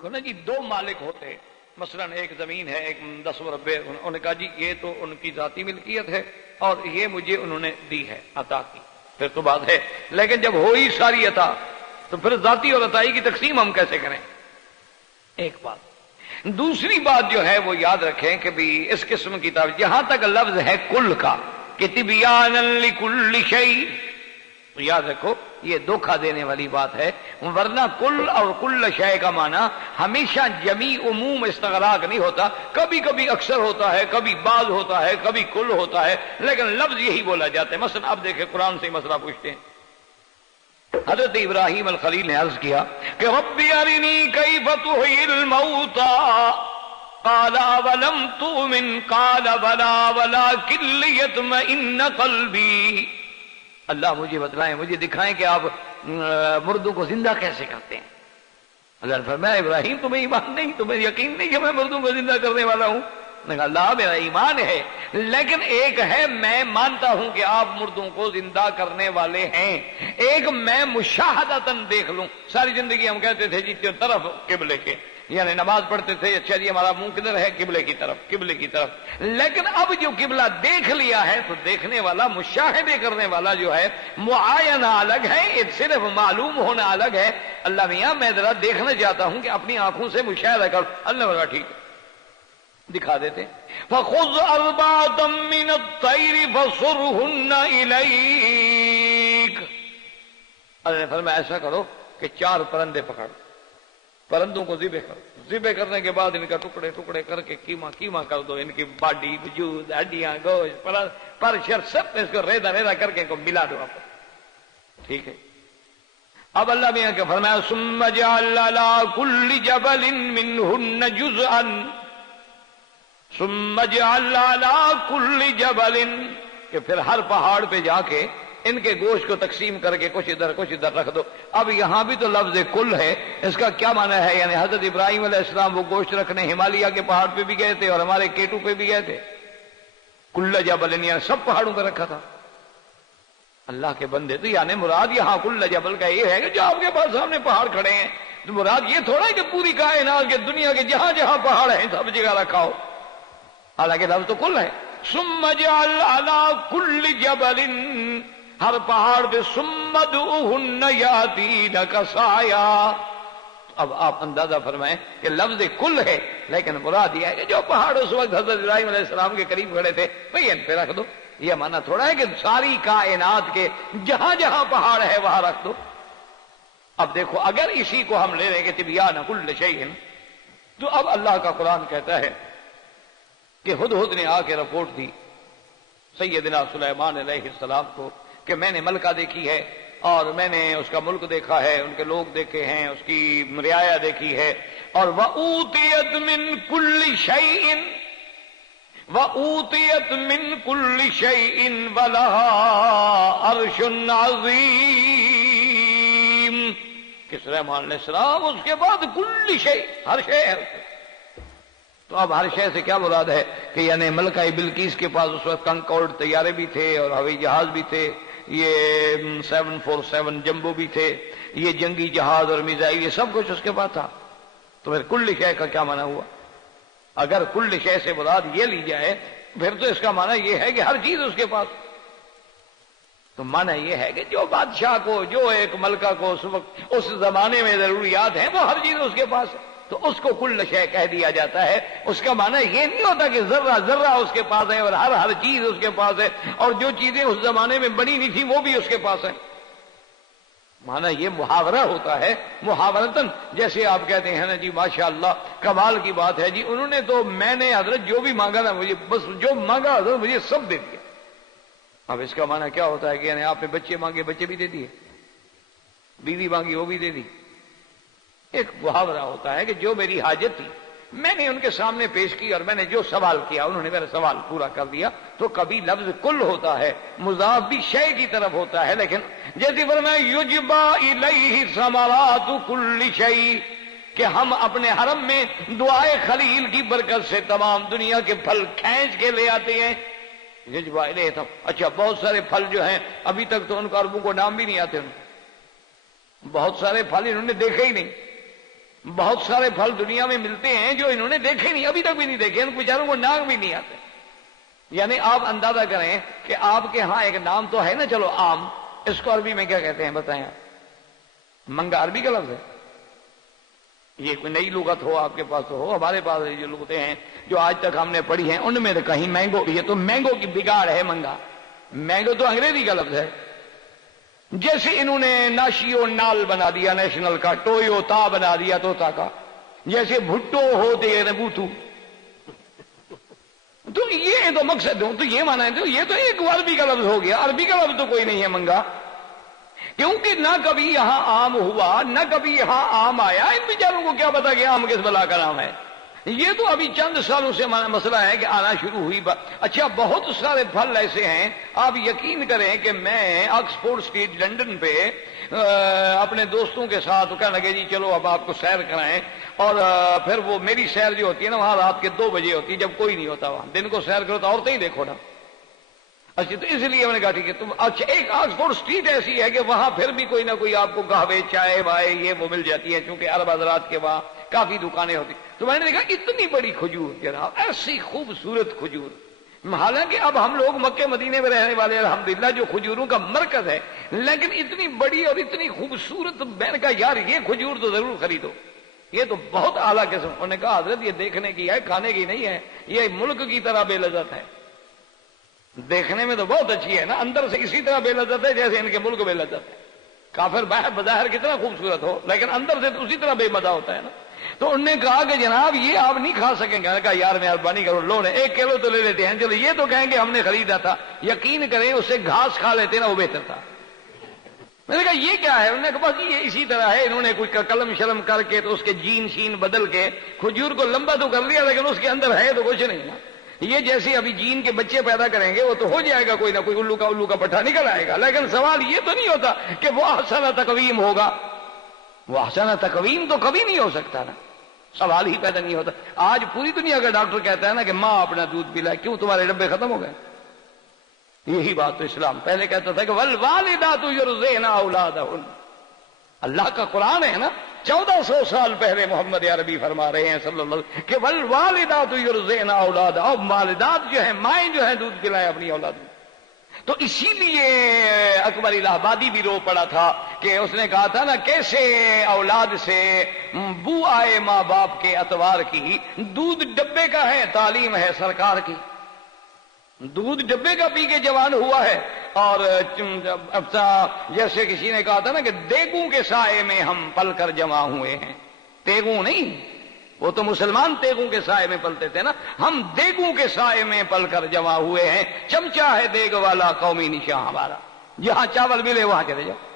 دیکھو نا جی، دو مالک ہوتے، مثلا ایک زمین ہے، ایک 10 مربع، انہوں نے کہا جی یہ تو ان کی ذاتی ملکیت ہے اور یہ مجھے انہوں نے دی ہے، عطا کی، پھر تو بات ہے، لیکن جب ہوئی ساری عطا تو پھر ذاتی اور عطائی کی تقسیم ہم کیسے کریں؟ ایک بات۔ دوسری بات جو ہے وہ یاد رکھیں کہ بھی اس قسم کی تعبیر، جہاں تک لفظ ہے کل کا کہ تبیانا لکل شیء، تو یاد رکھو یہ دھوکہ دینے والی بات ہے، ورنہ کل اور کل شے کا معنی ہمیشہ جمیع عموم استغراق نہیں ہوتا، کبھی کبھی اکثر ہوتا ہے، کبھی بعض ہوتا ہے، کبھی کل ہوتا ہے، لیکن لفظ یہی بولا جاتا ہے۔ مثلا اب دیکھیں قرآن سے مسئلہ پوچھتے ہیں، حضرت ابراہیم الخلیل نے عرض کیا کہ رب ارنی کیف تحیی الموتى قال اولم تؤمن قال بلی ولکن لیطمئن قلبی، اللہ مجھے بتلائیں، مجھے دکھائیں کہ آپ مردوں کو زندہ کیسے کرتے ہیں۔ اللہ نے فرمایا ابراہیم تمہیں ایمان نہیں، تمہیں یقین نہیں کہ میں مردوں کو زندہ کرنے والا ہوں؟ نے کہا اللہ میرا ایمان ہے، لیکن ایک ہے میں مانتا ہوں کہ آپ مردوں کو زندہ کرنے والے ہیں، ایک میں مشاہدتاً دیکھ لوں۔ ساری زندگی ہم کہتے تھے جی طرف قبلے کے، یعنی نماز پڑھتے تھے، اچھا جی ہمارا منہ کدھر ہے؟ قبلے کی طرف، قبلے کی طرف، لیکن اب جو قبلہ دیکھ لیا ہے تو دیکھنے والا، مشاہدے کرنے والا جو ہے، معاینہ الگ ہے، یہ صرف معلوم ہونا الگ ہے۔ اللہ میاں میں ذرا دیکھنا چاہتا ہوں کہ اپنی آنکھوں سے مشاہدہ کر۔ اللہ بولا ٹھیک ہے، دکھا دیتے۔ فَخُذْ أَرْبَعَةً مِّنَ الطَّيْرِ فَصُرْهُنَّ إِلَيْكَ، اللہ نے فرمایا ایسا کرو کہ 4 پرندے پکڑ، پرندوں کو ذبح کرو، ذبح کرنے کے بعد ان کا ٹکڑے ٹکڑے کر کے کیما کر دو، ان کی باڈی، وجود، ہڈیاں، گوشت، پر شر سب اس کو ریدا ریدا کر کے ان کو ملا دو آپ، ٹھیک ہے۔ اب اللہ میاں کہ فرمایا ثم جعل على كل جبل منهن جزءا، ثم جعل على كل جبل، کہ پھر ہر پہاڑ پہ جا کے ان کے گوشت کو تقسیم کر کے کچھ ادھر رکھ دو۔ اب یہاں بھی تو لفظ کل ہے، اس کا کیا معنی ہے؟ یعنی حضرت ابراہیم علیہ السلام وہ گوشت رکھنے ہمالیہ کے پہاڑ پہ بھی گئے تھے اور ہمارے کیٹو پہ بھی گئے تھے، کل جبل یعنی سب پہاڑوں پہ رکھا تھا۔ اللہ کے بندے، تو یعنی مراد یہاں کل جبل کا یہ ہے کہ جو آپ کے پاس سامنے پہاڑ کھڑے ہیں، تو مراد یہ تھوڑا ہے کہ پوری کائنات کے دنیا کے جہاں جہاں پہاڑ ہیں سب جگہ رکھا ہو، حالانکہ لفظ تو کل ہے۔ ثم جعل على كل جبل، ہر پہاڑ پہ، ثم ادعوهن ياتينك سعيا۔ اب آپ اندازہ فرمائیں کہ لفظ کل ہے، لیکن مراد یہ ہے کہ جو پہاڑ اس وقت حضرت ابراہیم علیہ السلام کے قریب کھڑے تھے بھئی ان پہ رکھ دو۔ یہ معنی تھوڑا ہے کہ ساری کائنات کے جہاں جہاں پہاڑ ہے وہاں رکھ دو۔ اب دیکھو اگر اسی کو ہم لے لیں کہ تبیان کل شیء، تو اب اللہ کا قرآن کہتا ہے کہ ہدہد نے آ کے رپورٹ دی سیدنا سلیمان علیہ السلام کو کہ میں نے ملکہ دیکھی ہے اور میں نے اس کا ملک دیکھا ہے، ان کے لوگ دیکھے ہیں، اس کی رعایا دیکھی ہے، اور وَأُوتِيَتْ مِن كُلِّ شَيْءٍ وَأُوتِيَتْ مِن كُلِّ شَيْءٍ وَلَهَا عَرْشٌ عَظِيمٌ، کہ سلیمان علیہ السلام اس کے بعد کل شیء، ہر شے ہے۔ تو اب ہر شے سے کیا مراد ہے کہ یعنی ملکہ بلقیس کے پاس اس وقت کنکورڈ طیارے بھی تھے اور ہوائی جہاز بھی تھے، یہ 747 جمبو بھی تھے، یہ جنگی جہاز اور میزائل، یہ سب کچھ اس کے پاس تھا۔ تو پھر کل شے کا کیا معنی ہوا؟ اگر کل شے سے مراد یہ لی جائے پھر تو اس کا معنی یہ ہے کہ ہر چیز اس کے پاس۔ تو معنی یہ ہے کہ جو بادشاہ کو، جو ایک ملکہ کو اس وقت اس زمانے میں ضروریات ہیں وہ ہر چیز اس کے پاس ہے، تو اس کو کل شے کہہ دیا جاتا ہے۔ اس کا معنی یہ نہیں ہوتا کہ ذرہ ذرہ اس کے پاس ہے اور ہر چیز اس کے پاس ہے، اور جو چیزیں اس زمانے میں بنی نہیں تھی وہ بھی اس کے پاس ہے۔ معنی یہ محاورہ ہوتا ہے، محاورتاً، جیسے آپ کہتے ہیں نا جی ماشاءاللہ کمال کی بات ہے جی، انہوں نے تو، میں نے حضرت جو بھی مانگا نا مجھے، بس جو مانگا حضرت مجھے سب دے دیا۔ اب اس کا معنی کیا ہوتا ہے کہ یعنی آپ نے بچے مانگے، بچے بھی دے دیے، بیوی مانگی وہ بھی دے دی۔ ایک محاورہ ہوتا ہے کہ جو میری حاجت تھی میں نے ان کے سامنے پیش کی اور میں نے جو سوال کیا انہوں نے میرا سوال پورا کر دیا۔ تو کبھی لفظ کل ہوتا ہے، مضاف بھی شے کی طرف ہوتا ہے، لیکن جیسے فرمایا یجبا الیہ ثمرات کل شیء، کہ ہم اپنے حرم میں دعائے خلیل کی برکت سے تمام دنیا کے پھل کھینچ کے لے آتے ہیں۔ یجبا الیہ، اچھا بہت سارے پھل جو ہیں ابھی تک تو ان کو عربوں کو نام بھی نہیں آتے، بہت سارے پھل انہوں نے دیکھے ہی نہیں، بہت سارے پھل دنیا میں ملتے ہیں جو انہوں نے دیکھے نہیں، ابھی تک بھی نہیں دیکھے، ان بیچاروں کو نام بھی نہیں آتے۔ یعنی آپ اندازہ کریں کہ آپ کے ہاں ایک نام تو ہے نا، چلو آم، اس کو عربی میں کیا کہتے ہیں بتائیں؟ منگا عربی کا لفظ ہے؟ یہ کوئی نئی لغت ہو آپ کے پاس تو ہو، ہمارے پاس جو لغتیں ہیں جو آج تک ہم نے پڑھی ہیں ان میں تو کہیں مینگو، یہ تو مینگو کی بگاڑ ہے منگا، مینگو تو انگریزی کا لفظ ہے۔ جیسے انہوں نے ناشیو نال بنا دیا نیشنل کا، ٹویو تا بنا دیا توتا کا، جیسے بھٹو ہوتے بوتو، تو یہ تو مقصد ہو تو یہ مانا ہے، تو یہ تو ایک عربی کا لفظ ہو گیا، عربی کا لفظ تو کوئی نہیں ہے منگا، کیونکہ نہ کبھی یہاں آم ہوا نہ کبھی یہاں آم آیا، ان بیچاروں کو کیا پتا کہ آم کس بلا کا نام ہے؟ یہ تو ابھی چند سالوں سے مسئلہ ہے کہ آنا شروع ہوئی اچھا بہت سارے پھل ایسے ہیں، آپ یقین کریں کہ میں آکسفورڈ اسٹریٹ لندن پہ اپنے دوستوں کے ساتھ کہنے لگے جی چلو اب آپ کو سیر کرائیں، اور پھر وہ میری سیر جو ہوتی ہے نا وہاں رات کے 2 بجے ہوتی ہے جب کوئی نہیں ہوتا، وہاں دن کو سیر کرو تو عورتیں ہی دیکھو نا۔ اچھا تو اس لیے میں نے کہا ٹھیک ہے تم، اچھا ایک آکسفورڈ اسٹریٹ ایسی ہے کہ وہاں پھر بھی کوئی نہ کوئی آپ کو قہوے چائے وائے یہ وہ مل جاتی ہے، چونکہ عرب حضرات کے وہاں کافی دکانیں ہوتی، تو میں نے دیکھا اتنی بڑی کھجور جناب، ایسی خوبصورت کھجور، حالانکہ اب ہم لوگ مکے مدینے میں رہنے والے الحمدللہ جو کھجوروں کا مرکز ہے، لیکن اتنی بڑی اور اتنی خوبصورت، میں نے کہا یار یہ کھجور تو ضرور خریدو، یہ تو بہت اعلیٰ قسم۔ انہوں نے کہا حضرت یہ دیکھنے کی ہے کھانے کی نہیں ہے، یہ ملک کی طرح بے لذت ہے، دیکھنے میں تو بہت اچھی ہے نا، اندر سے اسی طرح بے لذت ہے جیسے ان کے ملک بے لذت ہے، کافر باہر بظاہر کتنا خوبصورت ہو لیکن اندر سے تو اسی طرح بے مزہ ہوتا ہے نا۔ تو انہوں نے کہا کہ جناب یہ آپ نہیں کھا سکیں گے، کہا یار مہربانی کرو لو نے 1 کلو تو لے لیتے ہیں، چلو یہ تو کہیں گے ہم نے خریدا تھا، یقین کریں اس سے گھاس کھا لیتے نا وہ بہتر تھا۔ میں نے کہا یہ کیا ہے؟ انہوں نے کہا بس یہ اسی طرح ہے، انہوں نے کچھ قلم شلم کر کے تو اس کے جین شین بدل کے کھجور کو لمبا تو کر لیا لیکن اس کے اندر ہے تو کچھ نہیں نا۔ یہ جیسے ابھی جین کے بچے پیدا کریں گے وہ تو ہو جائے گا، کوئی نہ کوئی الو کا پٹھا نکل آئے گا، لیکن سوال یہ تو نہیں ہوتا کہ وہ احسن تقویم ہوگا، وہ احسن تقویم تو کبھی نہیں ہو سکتا نا، سوال ہی پیدا نہیں ہوتا۔ آج پوری دنیا کا ڈاکٹر کہتا ہے نا کہ ماں اپنا دودھ پلائے، کیوں تمہارے ڈبے ختم ہو گئے؟ یہی بات تو اسلام پہلے کہتا تھا کہ والوالدات یرضعن اولادہن، اللہ کا قرآن ہے نا، 1400 سال پہلے محمد عربی فرما رہے ہیں صلی اللہ علیہ وسلم کہ والوالدات یرضعن اولادہن، والدات جو ہیں مائیں جو ہیں دودھ پلائیں اپنی اولادوں۔ تو اسی لیے اکبر الہ آبادی بھی رو پڑا تھا کہ اس نے کہا تھا نا کیسے اولاد سے بو آئے ماں باپ کے اتوار کی، دودھ ڈبے کا ہے تعلیم ہے سرکار کی، دودھ ڈبے کا پی کے جوان ہوا ہے، اور جیسے کسی نے کہا تھا نا کہ دیگوں کے سائے میں ہم پل کر جمع ہوئے ہیں، تیگوں نہیں، وہ تو مسلمان تیگوں کے سائے میں پلتے تھے نا، ہم دیگوں کے سائے میں پل کر جمع ہوئے ہیں، چمچہ ہے دیگ والا قومی نشاں ہمارا، جہاں چاول ملے وہاں چلے جاؤ۔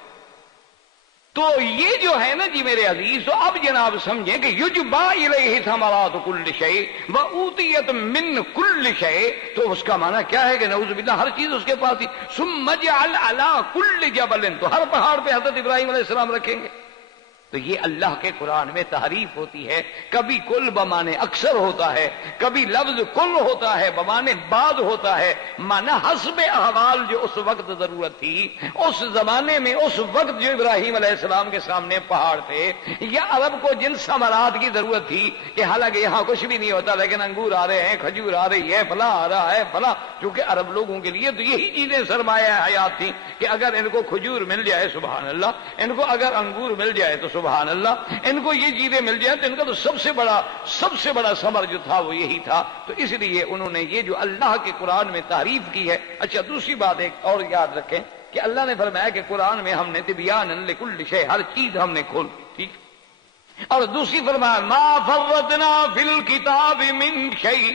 تو یہ جو ہے نا جی میرے عزیز، تو اب جناب سمجھیں کہ یجبا الیہ ثمرات کل شیء واوتیت من کل شیء، تو اس کا معنی کیا ہے کہ نعوذ باللہ ہر چیز اس کے پاس تھی، ثم اجعل علی کل جبل، تو ہر پہاڑ پہ حضرت ابراہیم علیہ السلام رکھیں گے۔ تو یہ اللہ کے قرآن میں تحریف ہوتی ہے، کبھی کل بمانے اکثر ہوتا ہے، کبھی لفظ کل ہوتا ہے بمانے بعض ہوتا ہے، معنی حسب احوال جو اس وقت ضرورت تھی، اس زمانے میں اس وقت جو ابراہیم علیہ السلام کے سامنے پہاڑ تھے، یا عرب کو جن ثمرات کی ضرورت تھی کہ حالانکہ یہاں کچھ بھی نہیں ہوتا لیکن انگور آ رہے ہیں، کھجور آ رہی ہے، فلاں آ رہا ہے فلاں، کیونکہ عرب لوگوں کے لیے تو یہی چیزیں سرمایہ حیات تھیں کہ اگر ان کو کھجور مل جائے سبحان اللہ، ان کو اگر انگور مل جائے تو سبحان اللہ، ان کو یہ چیزیں مل جائیں تو ان کا تو سب سے بڑا ثمر جو تھا وہ یہی تھا۔ تو اس لیے انہوں نے یہ جو اللہ کے قرآن میں تعریف کی ہے۔ اچھا دوسری بات ایک اور یاد رکھیں کہ اللہ نے فرمایا کہ قرآن میں ہم نے تبیانا لکل شیء، ہر چیز ہم نے کھول ٹھیک، اور دوسری فرمایا ما فرطنا فی الکتاب من شیء،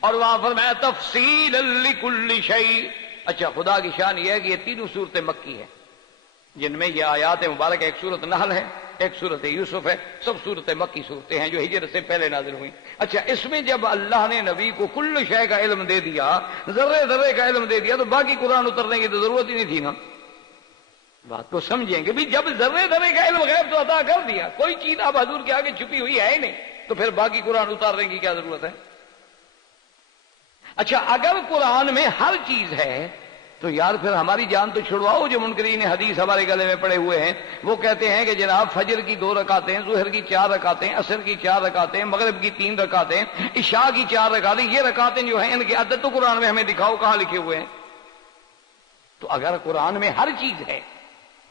اور وہاں فرمایا تفصیلا لکل شیء۔ اچھا خدا کی شان یہ ہے کہ یہ تینوں صورتیں مکی ہیں، جن میں یہ آیات مبارک، ایک سورت نحل ہے، ایک سورت یوسف ہے، سب صورتیں مکی صورتیں ہیں جو ہجرت سے پہلے نازل ہوئی۔ اچھا اس میں جب اللہ نے نبی کو کل شے کا علم دے دیا، ذرے ذرے کا علم دے دیا، تو باقی قرآن اترنے کی تو ضرورت ہی نہیں تھی نا۔ بات کو سمجھیں کہ بھی جب ذرے ذرے کا علم غیب تو عطا کر دیا، کوئی چیز اب حضور کے آگے چھپی ہوئی ہے ہی نہیں، تو پھر باقی قرآن اتارنے کی کیا ضرورت ہے؟ اچھا اگر قرآن میں ہر چیز ہے تو یار پھر ہماری جان تو چھڑواؤ. جو منکرین حدیث ہمارے گلے میں پڑے ہوئے ہیں وہ کہتے ہیں کہ جناب فجر کی 2 رکعتیں، ظہر کی 4 رکعتیں، عصر کی 4 رکعتیں، مغرب کی 3 رکعتیں، عشاء کی 4 رکعتیں، یہ رکعتیں جو ہیں ان کے عدد تو قرآن میں ہمیں دکھاؤ کہاں لکھے ہوئے ہیں. تو اگر قرآن میں ہر چیز ہے،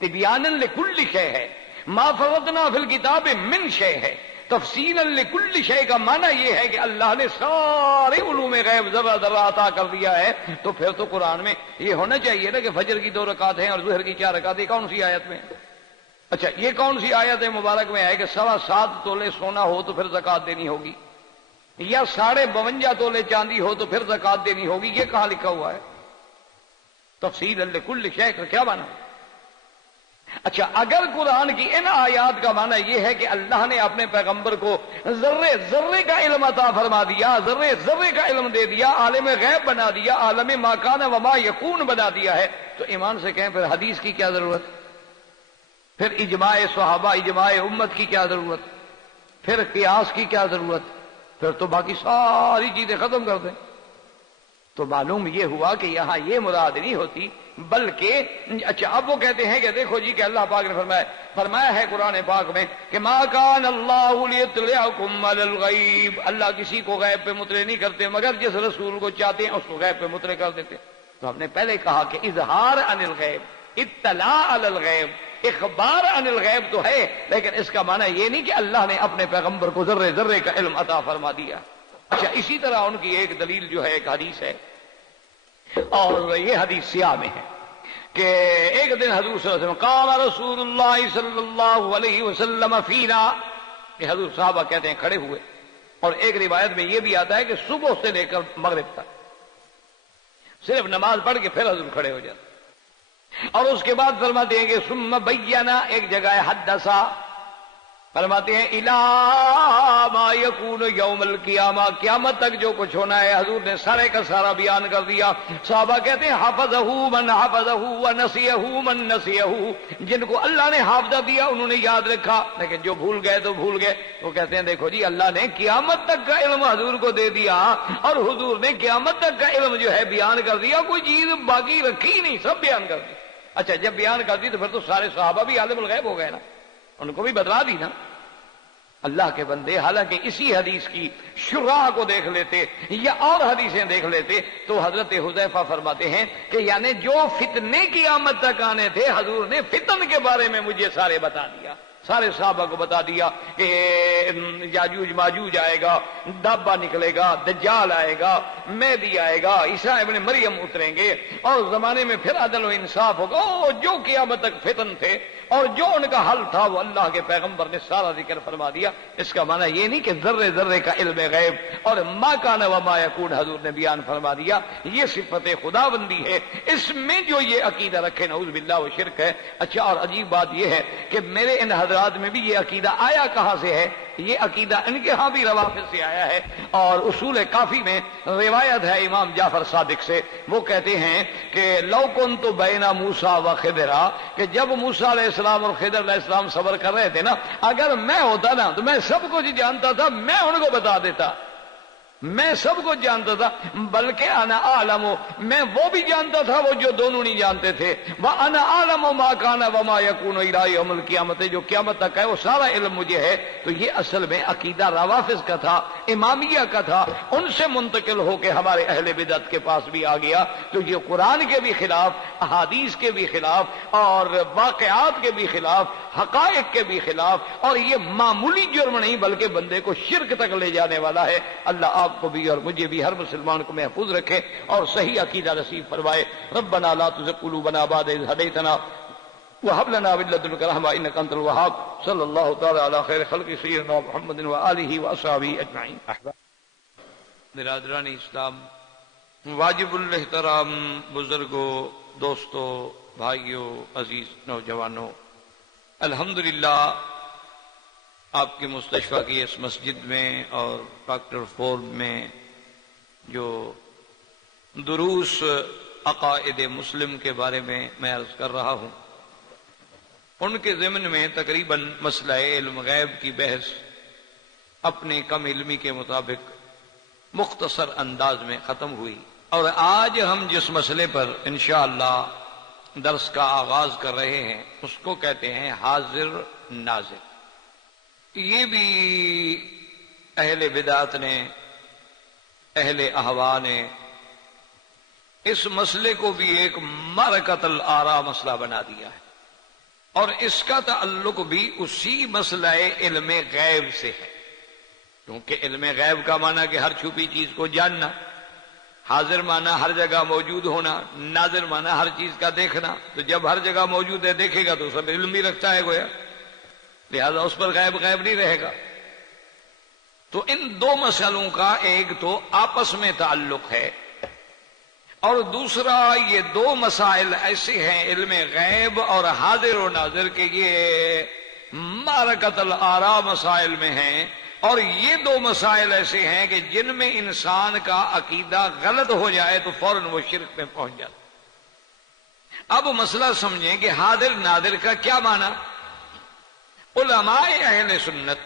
تبیانا لکل شے ہے، ما فرطنا فی الکتاب من شے ہے، تفصیلا لکل شے کا معنی یہ ہے کہ اللہ نے سارے علوم غیب ذرہ ذرہ عطا کر دیا ہے. تو پھر تو قرآن میں یہ ہونا چاہیے نا کہ فجر کی 2 رکعت ہیں اور ظہر کی 4 رکعت. کون سی آیت میں؟ اچھا یہ کون سی آیت مبارک میں ہے کہ 7.25 تولے سونا ہو تو پھر زکات دینی ہوگی، یا 52.5 تولے چاندی ہو تو پھر زکات دینی ہوگی؟ یہ کہاں لکھا ہوا ہے؟ تفصیلا لکل شے کا کیا معنی؟ اچھا اگر قرآن کی ان آیات کا معنی یہ ہے کہ اللہ نے اپنے پیغمبر کو ذرے ذرے کا علم عطا فرما دیا، ذرے ذرے کا علم دے دیا، عالم غیب بنا دیا، عالم ما کان و ما یکون بنا دیا ہے، تو ایمان سے کہیں پھر حدیث کی کیا ضرورت؟ پھر اجماع صحابہ، اجماع امت کی کیا ضرورت؟ پھر قیاس کی کیا ضرورت؟ پھر تو باقی ساری چیزیں ختم کر دیں. تو معلوم یہ ہوا کہ یہاں یہ مراد نہیں ہوتی، بلکہ اچھا اب وہ کہتے ہیں کہ دیکھو جی کہ اللہ پاک نے فرمایا ہے قرآن پاک میں کہ ما کان اللہ لیطلعکم علی الغیب، اللہ کسی کو غیب پہ مطلع نہیں کرتے مگر جس رسول کو چاہتے ہیں اس کو غیب پہ مطلع کر دیتے. تو ہم نے پہلے کہا کہ اظہار عن الغیب، اطلاع علی الغیب، اخبار عن الغیب تو ہے، لیکن اس کا معنی یہ نہیں کہ اللہ نے اپنے پیغمبر کو ذرے ذرے کا علم عطا فرما دیا. اچھا اسی طرح ان کی ایک دلیل جو ہے ایک حدیث ہے، اور یہ حدیث سیاہ میں ہے کہ ایک دن حضور صلی اللہ علیہ وسلم قام رسول اللہ صلی اللہ علیہ وسلم فینا، کہ حضور صحابہ کہتے ہیں کھڑے ہوئے، اور ایک روایت میں یہ بھی آتا ہے کہ صبح سے لے کر مغرب تک صرف نماز پڑھ کے پھر حضور کھڑے ہو جاتے. اور اس کے بعد فرماتے ہیں کہ ثم بینا، ایک جگہ ہے حدثا، فرماتے ہیں الا ما یکون یوم القیامہ، قیامت تک جو کچھ ہونا ہے حضور نے سارے کا سارا بیان کر دیا. صحابہ کہتے ہیں حفظہ من حفظہ ونسیہ من نسیہ، جن کو اللہ نے حافظہ دیا انہوں نے یاد رکھا، لیکن جو بھول گئے تو بھول گئے. وہ کہتے ہیں دیکھو جی اللہ نے قیامت تک کا علم حضور کو دے دیا، اور حضور نے قیامت تک کا علم جو ہے بیان کر دیا، کوئی چیز باقی رکھی نہیں، سب بیان کر دی. اچھا جب بیان کر دی تو پھر تو سارے صحابہ بھی عالم الغیب ہو گئے نا، ان کو بھی بتلا دی نا. اللہ کے بندے حالانکہ اسی حدیث کی شرح کو دیکھ لیتے یا اور حدیثیں دیکھ لیتے تو حضرت حذیفہ فرماتے ہیں کہ یعنی جو فتنے قیامت تک آنے تھے حضور نے فتن کے بارے میں مجھے سارے بتا دیا، سارے صحابہ کو بتا دیا کہ یاجوج ماجوج آئے گا، دابا نکلے گا، دجال آئے گا، مہدی آئے گا، عیسیٰ ابن مریم اتریں گے، اور زمانے میں پھر عدل و انصاف ہوگا. جو قیامت تک فتن تھے اور جو ان کا حل تھا وہ اللہ کے پیغمبر نے سارا ذکر فرما دیا. اس کا معنی یہ نہیں کہ ذرے ذرے کا علم غیب اور ما کان و ما یکون حضور نے بیان فرما دیا، یہ صفت خدا بندی ہے. اس میں جو یہ عقیدہ رکھے نعوذ باللہ وہ شرک ہے. اچھا اور عجیب بات یہ ہے کہ میرے ان حضرات میں بھی یہ عقیدہ آیا کہاں سے ہے؟ یہ عقیدہ ان کے ہاں بھی روافض سے آیا ہے، اور اصول کافی میں روایت ہے امام جعفر صادق سے، وہ کہتے ہیں کہ لو کنت بین موسیٰ و خضرا، کہ جب موسیٰ علیہ السلام اور خضر علیہ السلام صبر کر رہے تھے نا، اگر میں ہوتا نا تو میں سب کچھ جانتا تھا، میں ان کو بتا دیتا، میں سب کچھ جانتا تھا. بلکہ انا عالم، میں وہ بھی جانتا تھا وہ جو دونوں نہیں جانتے تھے. وانا عالم ما کان وما یکون الی یوم القیامت، جو قیامت تک ہے وہ سارا علم مجھے ہے. تو یہ اصل میں عقیدہ روافض کا تھا، امامیہ کا تھا، ان سے منتقل ہو کے ہمارے اہل بدعت کے پاس بھی آ گیا. تو یہ قرآن کے بھی خلاف، احادیث کے بھی خلاف، اور واقعات کے بھی خلاف، حقائق کے بھی خلاف، اور یہ معمولی جرم نہیں بلکہ بندے کو شرک تک لے جانے والا ہے. اللہ آپ کو بھی اور مجھے بھی ہر مسلمان کو محفوظ رکھے اور صحیح عقیدہ نصیب فرمائے. ربنا لا تزغ قلوبنا بعد إذ هديتنا وهب لنا من لدنك رحمة إنك أنت الوهاب. صلى الله تعالى على خير خلق سيدنا محمد وآله وأصحابه أجمعين. برادران اسلام، واجب الاحترام بزرگوں، دوستوں، بھائیوں، عزیز نوجوانوں، الحمدللہ آپ کے مستشفیٰ کی اس مسجد میں اور ڈاکٹر فورم میں جو دروس عقائد مسلم کے بارے میں عرض کر رہا ہوں، ان کے ضمن میں تقریباً مسئلہ علم غیب کی بحث اپنے کم علمی کے مطابق مختصر انداز میں ختم ہوئی. اور آج ہم جس مسئلے پر انشاءاللہ درس کا آغاز کر رہے ہیں اس کو کہتے ہیں حاضر ناظر. یہ بھی اہل بدعت نے، اہل اہوا نے اس مسئلے کو بھی ایک معرکۃ الآراء مسئلہ بنا دیا ہے، اور اس کا تعلق بھی اسی مسئلہ علم غیب سے ہے. کیونکہ علم غیب کا معنی کہ ہر چھپی چیز کو جاننا، حاضر معنی ہر جگہ موجود ہونا، ناظر معنی ہر چیز کا دیکھنا. تو جب ہر جگہ موجود ہے دیکھے گا تو سب علم بھی رکھتا ہے گویا، لہذا اس پر غیب غیب نہیں رہے گا. تو ان دو مسئلوں کا ایک تو آپس میں تعلق ہے، اور دوسرا یہ دو مسائل ایسے ہیں علم غیب اور حاضر و ناظر کے یہ معرکۃ الآراء مسائل میں ہیں، اور یہ دو مسائل ایسے ہیں کہ جن میں انسان کا عقیدہ غلط ہو جائے تو فوراً وہ شرک میں پہنچ جاتا. اب مسئلہ سمجھیں کہ حاضر ناظر کا کیا معنی. علماء اہل سنت،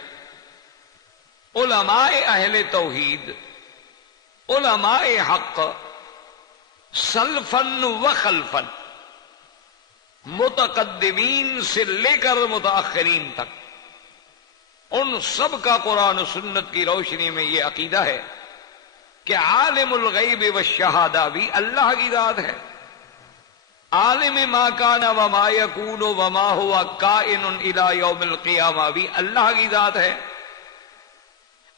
علماء اہل توحید، علماء حق سلفن و خلفن، متقدمین سے لے کر متاخرین تک، ان سب کا قرآن و سنت کی روشنی میں یہ عقیدہ ہے کہ عالم الغیب والشہادہ بھی اللہ کی ذات ہے، عالم ما کان وما یکون وما ہوا کائن الی یوم القیامہ بھی اللہ کی ذات ہے،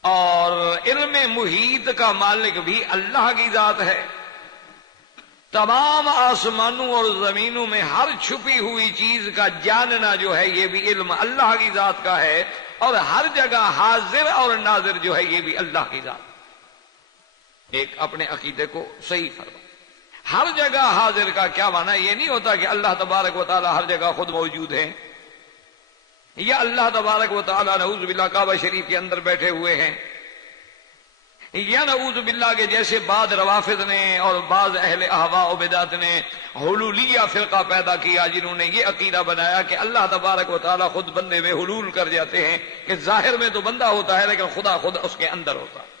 اور علم محیط کا مالک بھی اللہ کی ذات ہے. تمام آسمانوں اور زمینوں میں ہر چھپی ہوئی چیز کا جاننا جو ہے یہ بھی علم اللہ کی ذات کا ہے، اور ہر جگہ حاضر اور ناظر جو ہے یہ بھی اللہ کی ذات. ایک اپنے عقیدے کو صحیح فرما. ہر جگہ حاضر کا کیا معنی؟ یہ نہیں ہوتا کہ اللہ تبارک و تعالی ہر جگہ خود موجود ہے، یا اللہ تبارک و تعالی نعوذ باللہ کعبہ شریف کے اندر بیٹھے ہوئے ہیں، یا نعوذ باللہ کے جیسے بعض روافض نے اور بعض اہل اہواء و بدعت نے حلولیہ فرقہ پیدا کیا، جنہوں نے یہ عقیدہ بنایا کہ اللہ تبارک و تعالی خود بندے میں حلول کر جاتے ہیں، کہ ظاہر میں تو بندہ ہوتا ہے لیکن خدا خود اس کے اندر ہوتا ہے.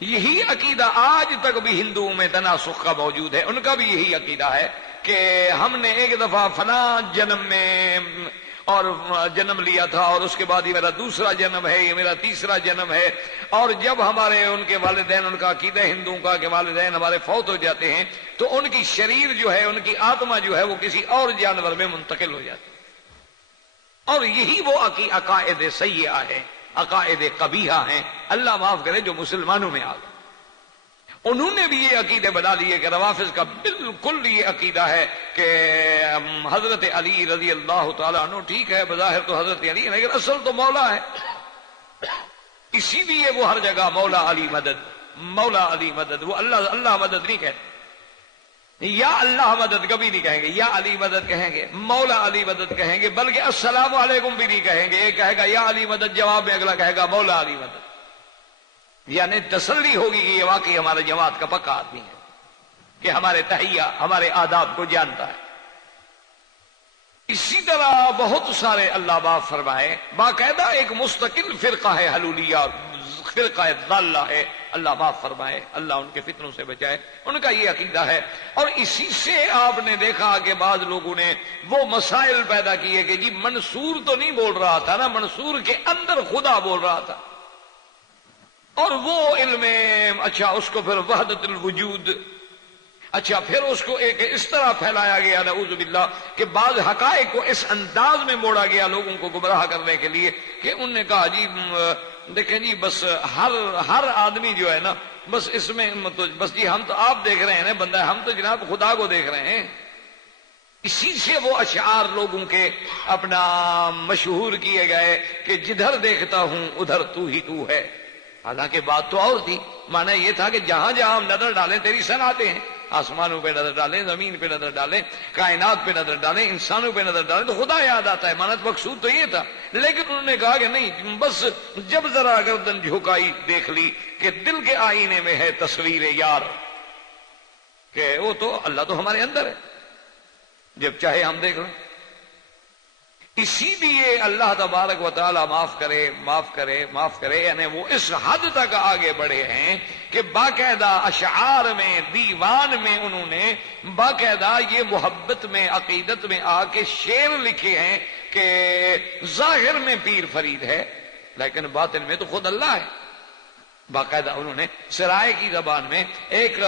یہی عقیدہ آج تک بھی ہندوؤں میں تناسخ کا موجود ہے. ان کا بھی یہی عقیدہ ہے کہ ہم نے ایک دفعہ فلاں جنم میں اور جنم لیا تھا، اور اس کے بعد یہ میرا دوسرا جنم ہے، یہ میرا تیسرا جنم ہے، اور جب ہمارے ان کے والدین، ان کا عقیدہ ہندوؤں کا کہ والدین ہمارے فوت ہو جاتے ہیں تو ان کی شریر جو ہے، ان کی آتما جو ہے وہ کسی اور جانور میں منتقل ہو جاتی ہے. اور یہی وہ عقائد سیئہ ہے، عقائد قبیحہ ہیں، اللہ معاف کرے، جو مسلمانوں میں آ گئے. انہوں نے بھی یہ عقیدے بنا لیے کہ روافض کا بالکل یہ عقیدہ ہے کہ حضرت علی رضی اللہ تعالیٰ عنہ ٹھیک ہے، بظاہر تو حضرت علی ہے لیکن اصل تو مولا ہے، اسی لیے وہ ہر جگہ مولا علی مدد، مولا علی مدد. وہ اللہ مدد نہیں کہتے، یا اللہ مدد کبھی نہیں کہیں گے، یا علی مدد کہیں گے، مولا علی مدد کہیں گے، بلکہ السلام علیکم بھی نہیں کہیں گے. ایک کہے گا یا علی مدد، جواب میں اگلا کہے گا مولا علی مدد. یعنی تسلی ہوگی کہ یہ واقعی ہمارے جماعت کا پکا آدمی ہے، کہ ہمارے تحیہ، ہمارے آداب کو جانتا ہے. اسی طرح بہت سارے اللہ باپ فرمائے، باقاعدہ ایک مستقل فرقہ ہے حلولیہ، فرقہ ضالہ ہے، اللہ باپ فرمائے، اللہ ان کے فتنوں سے بچائے. ان کا یہ عقیدہ ہے، اور اسی سے آپ نے دیکھا کہ بعض لوگوں نے وہ مسائل پیدا کیے کہ جی منصور تو نہیں بول رہا تھا نا، منصور کے اندر خدا بول رہا تھا. اور وہ علم، اچھا اس کو پھر وحدت الوجود، اچھا پھر اس کو ایک اس طرح پھیلایا گیا نعوذ باللہ کہ بعض حقائق کو اس انداز میں موڑا گیا لوگوں کو گمراہ کرنے کے لیے کہ انہوں نے کہا جی دیکھیں جی بس ہر آدمی جو ہے نا بس اس میں بس جی ہم تو آپ دیکھ رہے ہیں نا بندہ، ہم تو جناب خدا کو دیکھ رہے ہیں. اسی سے وہ اشعار لوگوں کے اپنا مشہور کیے گئے کہ جدھر دیکھتا ہوں ادھر تو ہی تو ہے. حالانکہ بات تو اور تھی، معنی یہ تھا کہ جہاں جہاں ہم نظر ڈالیں تیری صنعتیں ہیں، آسمانوں پہ نظر ڈالیں، زمین پہ نظر ڈالیں، کائنات پہ نظر ڈالیں، انسانوں پہ نظر ڈالیں تو خدا یاد آتا ہے. مانت مقصود تو یہ تھا، لیکن انہوں نے کہا کہ نہیں، بس جب ذرا گردن جھکائی دیکھ لی کہ دل کے آئینے میں ہے تصویر یار، کہ وہ تو اللہ تو ہمارے اندر ہے، جب چاہے ہم دیکھ لیں. اسی لیے اللہ تبارک و تعالی معاف کرے یعنی وہ اس حد تک آگے بڑھے ہیں کہ باقاعدہ اشعار میں، دیوان میں انہوں نے باقاعدہ یہ محبت میں، عقیدت میں آ کے شعر لکھے ہیں کہ ظاہر میں پیر فرید ہے لیکن باطن میں تو خود اللہ ہے۔ باقاعدہ انہوں نے سرائے کی زبان میں ایک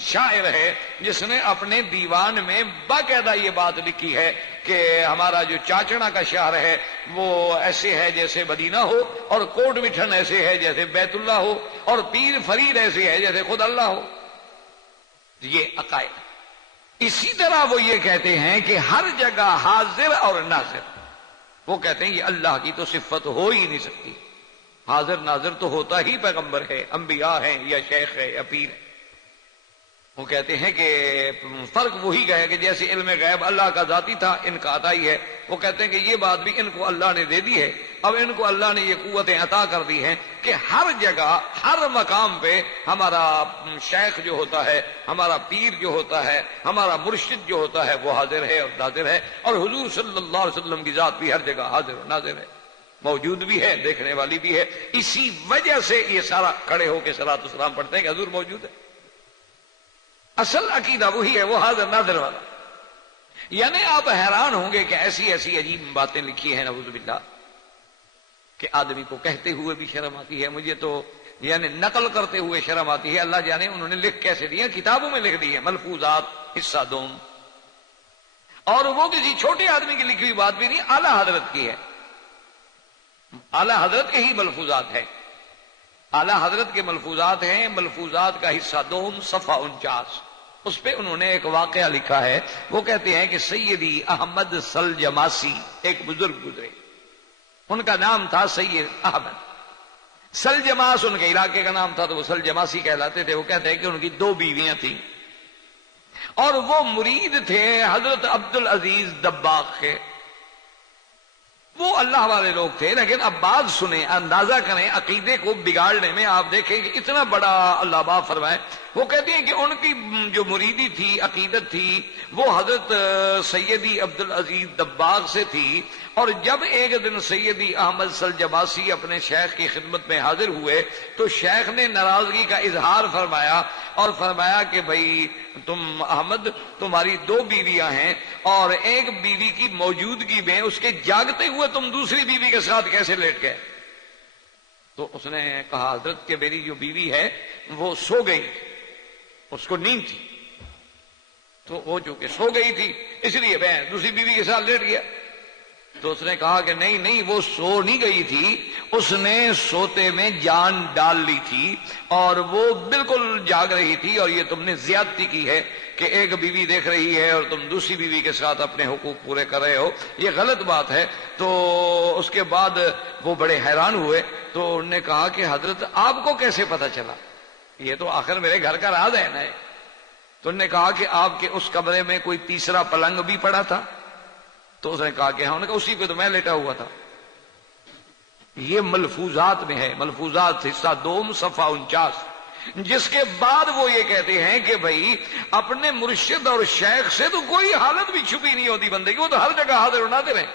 شاعر ہے جس نے اپنے دیوان میں باقاعدہ یہ بات لکھی ہے کہ ہمارا جو چاچڑا کا شہر ہے وہ ایسے ہے جیسے مدینہ ہو، اور کوٹ مٹھن ایسے ہے جیسے بیت اللہ ہو، اور پیر فرید ایسے ہے جیسے خود اللہ ہو۔ یہ عقائد۔ اسی طرح وہ یہ کہتے ہیں کہ ہر جگہ حاضر اور ناظر، وہ کہتے ہیں یہ اللہ کی تو صفت ہو ہی نہیں سکتی، حاضر ناظر تو ہوتا ہی پیغمبر ہے، انبیاء ہیں یا شیخ ہے یا پیر ہے۔ وہ کہتے ہیں کہ فرق وہی ہے کہ جیسے علم غیب اللہ کا ذاتی تھا، ان کا عطائی ہے۔ وہ کہتے ہیں کہ یہ بات بھی ان کو اللہ نے دے دی ہے، اب ان کو اللہ نے یہ قوتیں عطا کر دی ہیں کہ ہر جگہ ہر مقام پہ ہمارا شیخ جو ہوتا ہے، ہمارا پیر جو ہوتا ہے، ہمارا مرشد جو ہوتا ہے وہ حاضر ہے اور ناظر ہے، اور حضور صلی اللہ علیہ وسلم کی ذات بھی ہر جگہ حاضر اور ناظر ہے، موجود بھی ہے، دیکھنے والی بھی ہے۔ اسی وجہ سے یہ سارا کھڑے ہو کے صلاۃ والسلام پڑھتے ہیں کہ حضور موجود ہے۔ اصل عقیدہ وہی ہے، وہ حاضر ناظر والا۔ یعنی آپ حیران ہوں گے کہ ایسی ایسی عجیب باتیں لکھی ہیں نعوذ باللہ کہ آدمی کو کہتے ہوئے بھی شرم آتی ہے، مجھے تو یعنی نقل کرتے ہوئے شرم آتی ہے۔ اللہ جانے انہوں نے لکھ کیسے دی ہیں، کتابوں میں لکھ دی ہے، ملفوظات حصہ دوم، اور وہ کسی چھوٹے آدمی کی لکھی ہوئی بات بھی نہیں، اعلیٰ حضرت کی ہے، اعلیٰ حضرت کے ہی ملفوظات ہے، اعلیٰ حضرت کے ملفوظات ہیں۔ ملفوظات کا حصہ دوم صفحہ 49، اس پہ انہوں نے ایک واقعہ لکھا ہے۔ وہ کہتے ہیں کہ سیدی احمد سلجماسی ایک بزرگ گزرے، ان کا نام تھا سید احمد سلجماس، ان کے علاقے کا نام تھا تو وہ سلجماسی کہلاتے تھے۔ وہ کہتے ہیں کہ ان کی 2 بیویاں تھیں اور وہ مرید تھے حضرت عبدالعزیز دباغ کے۔ وہ اللہ والے لوگ تھے، لیکن اب بات سنیں، اندازہ کریں عقیدے کو بگاڑنے میں۔ آپ دیکھیں کہ اتنا بڑا اللہ باپ فرمائے۔ وہ کہتے ہیں کہ ان کی جو مریدی تھی، عقیدت تھی، وہ حضرت سیدی عبدالعزیز دباغ سے تھی، اور جب ایک دن سیدی احمد سلجماسی اپنے شیخ کی خدمت میں حاضر ہوئے تو شیخ نے ناراضگی کا اظہار فرمایا اور فرمایا کہ بھائی تم احمد، تمہاری 2 بیویاں ہیں اور ایک بیوی کی موجودگی میں اس کے جاگتے ہوئے تم دوسری بیوی کے ساتھ کیسے لیٹ گئے؟ تو اس نے کہا حضرت کہ میری جو بیوی ہے وہ سو گئی، اس کو نیند تھی، تو وہ چونکہ سو گئی تھی اس لیے میں دوسری بیوی کے ساتھ لیٹ گیا۔ تو اس نے کہا کہ نہیں وہ سو نہیں گئی تھی، اس نے سوتے میں جان ڈال لی تھی اور وہ بالکل جاگ رہی تھی، اور یہ تم نے زیادتی کی ہے کہ ایک بیوی دیکھ رہی ہے اور تم دوسری بیوی کے ساتھ اپنے حقوق پورے کر رہے ہو، یہ غلط بات ہے۔ تو اس کے بعد وہ بڑے حیران ہوئے، تو انہوں نے کہا کہ حضرت آپ کو کیسے پتہ چلا؟ یہ تو آخر میرے گھر کا راز ہے نا۔ تو انہوں نے کہا کہ آپ کے اس کمرے میں کوئی تیسرا پلنگ بھی پڑا تھا؟ تو اس نے کہا کہ ہاں۔ انہوں نے کہا اسی پہ تو میں لیٹا ہوا تھا۔ یہ ملفوظات میں ہے، ملفوظات حصہ دوم صفحہ 49، جس کے بعد وہ یہ کہتے ہیں کہ بھائی اپنے مرشد اور شیخ سے تو کوئی حالت بھی چھپی نہیں ہوتی بندے کی، وہ تو ہر جگہ حاضر و ناظر ہیں۔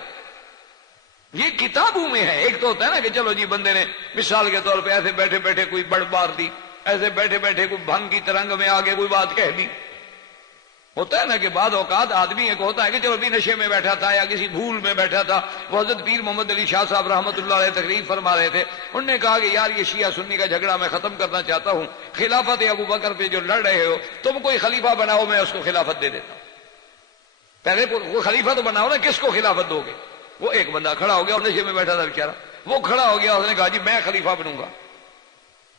یہ کتابوں میں ہے۔ ایک تو ہوتا ہے نا کہ چلو جی بندے نے مثال کے طور پہ ایسے بیٹھے بیٹھے کوئی بڑ مار دی، ایسے بیٹھے بیٹھے کوئی بھنگ کی ترنگ میں آگے کوئی بات کہہ دی۔ ہوتا ہے نا کہ بعض اوقات آدمی ایک ہوتا ہے کہ چلو بھی نشے میں بیٹھا تھا یا کسی بھول میں بیٹھا تھا۔ وہ حضرت پیر محمد علی شاہ صاحب رحمۃ اللہ علیہ تقریر فرما رہے تھے، انہوں نے کہا کہ یار یہ شیعہ سنی کا جھگڑا میں ختم کرنا چاہتا ہوں، خلافت ابو بکر پہ جو لڑ رہے ہو تم کوئی خلیفہ بناؤ، میں اس کو خلافت دے دیتا ہوں۔ پہلے وہ خلیفہ تو بناؤ نا، کس کو خلافت دو گے؟ وہ ایک بندہ کھڑا ہو گیا اور نشے میں بیٹھا تھا بیچارہ، وہ کھڑا ہو گیا، اس نے کہا جی میں خلیفہ بنوں گا۔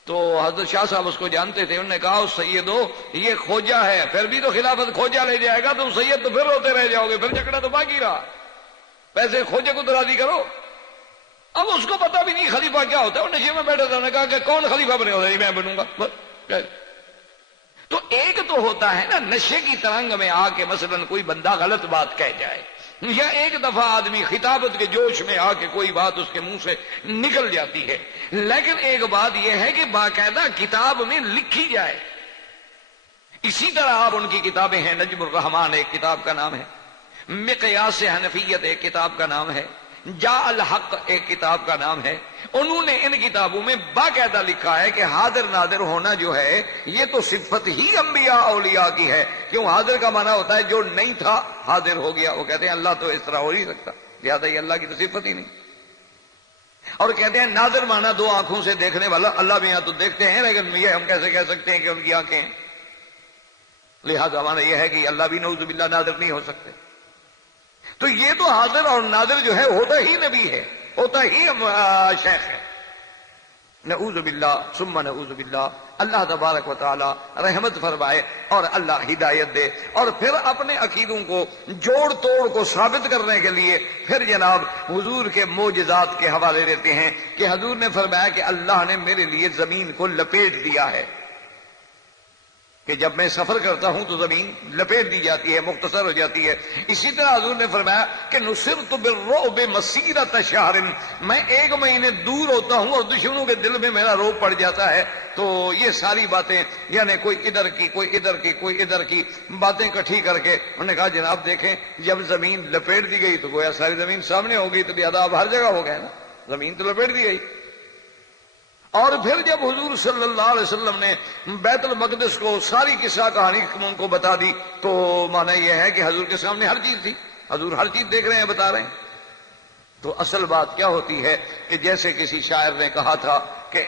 تو حضرت شاہ صاحب اس کو جانتے تھے، انہوں نے کہا سیدو یہ کھوجا ہے، پھر بھی تو خلافت کھوجا لے جائے گا، تم سید تو پھر ہوتے رہ جاؤ گے، پھر جھگڑا تو باقی رہا، پیسے کھوجے کو تو راضی کرو۔ اب اس کو پتا بھی نہیں خلیفہ کیا ہوتا ہے، وہ نشے میں بیٹھا تھا، انہوں نے کہا کہ کون خلیفہ بنے ہوتا ہے؟ میں بنوں گا۔ تو ایک تو ہوتا ہے نا نشے کی ترنگ میں آ کے مثلا کوئی بندہ غلط بات کہہ جائے، یا ایک دفعہ آدمی خطابت کے جوش میں آ کے کوئی بات اس کے منہ سے نکل جاتی ہے، لیکن ایک بات یہ ہے کہ باقاعدہ کتاب میں لکھی جائے۔ اسی طرح آپ ان کی کتابیں ہیں، نجم الرحمان ایک کتاب کا نام ہے، مقیاس حنفیت ایک کتاب کا نام ہے، جا الحق ایک کتاب کا نام ہے، انہوں نے ان کتابوں میں باقاعدہ لکھا ہے کہ حاضر ناظر ہونا جو ہے یہ تو صفت ہی انبیاء اولیاء کی ہے۔ کیوں؟ حاضر کا معنی ہوتا ہے جو نہیں تھا حاضر ہو گیا، وہ کہتے ہیں اللہ تو اس طرح ہو نہیں سکتا، لہذا یہ اللہ کی تو صفت ہی نہیں۔ اور کہتے ہیں ناظر معنی دو آنکھوں سے دیکھنے والا، اللہ بھی یہاں تو دیکھتے ہیں لیکن یہ ہم کیسے کہہ سکتے ہیں کہ ان کی آنکھیں ہیں؟ لہذا معنی یہ ہے کہ اللہ بھی نعوذ باللہ ناظر نہیں ہو سکتے۔ تو یہ تو حاضر اور ناظر جو ہے ہوتا ہی نبی ہے، ہوتا ہی شیخ ہے۔ نعوذ باللہ ثم نعوذ باللہ، اللہ تبارک و تعالی رحمت فرمائے اور اللہ ہدایت دے۔ اور پھر اپنے عقیدوں کو جوڑ توڑ کو ثابت کرنے کے لیے پھر جناب حضور کے معجزات کے حوالے دیتے ہیں کہ حضور نے فرمایا کہ اللہ نے میرے لیے زمین کو لپیٹ دیا ہے، کہ جب میں سفر کرتا ہوں تو زمین لپیٹ دی جاتی ہے، مختصر ہو جاتی ہے۔ اسی طرح حضور نے فرمایا کہ نصرت بالرعب مسیرۃ شہر، میں 1 مہینے دور ہوتا ہوں اور دشمنوں کے دل میں میرا رعب پڑ جاتا ہے۔ تو یہ ساری باتیں یعنی کوئی ادھر کی کوئی ادھر کی کوئی ادھر کی باتیں اکٹھی کر کے انہوں نے کہا جناب دیکھیں جب زمین لپیٹ دی گئی تو گویا ساری زمین سامنے ہو گئی، تو لہذا اب ہر جگہ ہو گئے نا، زمین تو لپیٹ دی گئی۔ اور پھر جب حضور صلی اللہ علیہ وسلم نے بیت المقدس کو ساری قصہ کہانی ان کو بتا دی تو معنی یہ ہے کہ حضور کے سامنے ہر چیز تھی، حضور ہر چیز دیکھ رہے ہیں، بتا رہے ہیں۔ تو اصل بات کیا ہوتی ہے کہ جیسے کسی شاعر نے کہا تھا کہ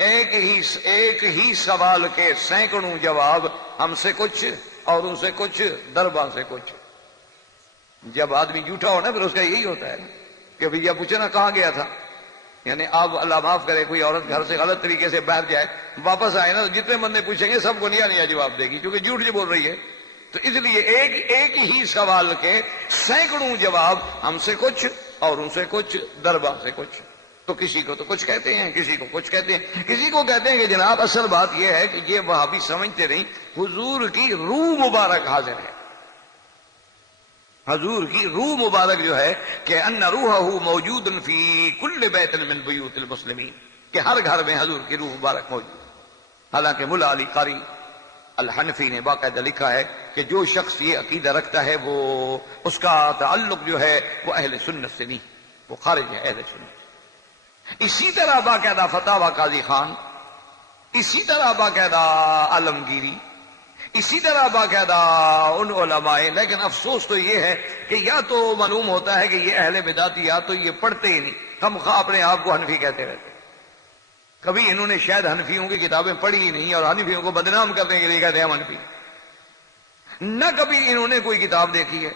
ایک ہی سوال کے سینکڑوں جواب، ہم سے کچھ اور ان سے کچھ، درباں سے کچھ۔ جب آدمی جھوٹا ہو نا پھر اس کا یہی ہوتا ہے کہ بھیا پوچھنا کہاں گیا تھا، یعنی آپ اللہ معاف کرے کوئی عورت گھر سے غلط طریقے سے باہر جائے واپس آئے نا تو جتنے بندے پوچھیں گے سب کو نیا نیا جواب دے گی کیونکہ جھوٹ جو بول رہی ہے۔ تو اس لیے ایک ہی سوال کے سینکڑوں جواب، ہم سے کچھ اور ان سے کچھ، درباں سے کچھ۔ تو کسی کو تو کچھ کہتے ہیں، کسی کو کچھ کہتے ہیں، کسی کو کہتے ہیں کہ جناب اصل بات یہ ہے کہ یہ وہابی سمجھتے نہیں، حضور کی روح مبارک حاضر ہے، حضور کی روح مبارک جو ہے کہ ان روحہ موجود فی کل بیت من بیوت المسلمین، کہ ہر گھر میں حضور کی روح مبارک موجود ہے۔ حالانکہ ملا علی قاری الحنفی نے باقاعدہ لکھا ہے کہ جو شخص یہ عقیدہ رکھتا ہے وہ اس کا تعلق جو ہے وہ اہل سنت سے نہیں، وہ خارج ہے اہل سنت۔ اسی طرح باقاعدہ فتاوی قاضی خان، اسی طرح باقاعدہ عالمگیری، اسی طرح باقاعدہ ان علماء، لیکن افسوس تو یہ ہے کہ یا تو معلوم ہوتا ہے کہ یہ اہل بدعتی یا تو یہ پڑھتے ہی نہیں، ہم خواہ اپنے آپ کو حنفی کہتے رہتے، کبھی انہوں نے شاید حنفیوں کی کتابیں پڑھی ہی نہیں اور حنفیوں کو بدنام کرنے کے لیے کہتے ہیں ہم حنفی، نہ کبھی انہوں نے کوئی کتاب دیکھی ہے،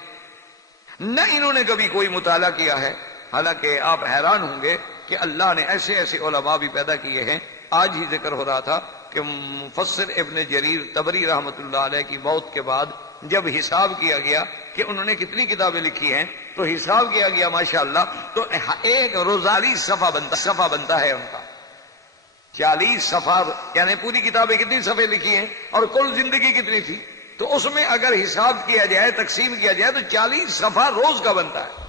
نہ انہوں نے کبھی کوئی مطالعہ کیا ہے۔ حالانکہ آپ حیران ہوں گے کہ اللہ نے ایسے ایسے علماء بھی پیدا کیے ہیں۔ آج ہی ذکر ہو رہا تھا کہ مفسر ابن جریر طبری رحمۃ اللہ علیہ کی موت کے بعد جب حساب کیا گیا کہ انہوں نے کتنی کتابیں لکھی ہیں تو حساب کیا گیا ماشاءاللہ تو ایک روزاری صفحہ بنتا ہے ان کا، 40 صفحہ، یعنی پوری کتابیں کتنی صفحے لکھی ہیں اور کل زندگی کتنی تھی، تو اس میں اگر حساب کیا جائے، تقسیم کیا جائے تو 40 صفحہ روز کا بنتا ہے۔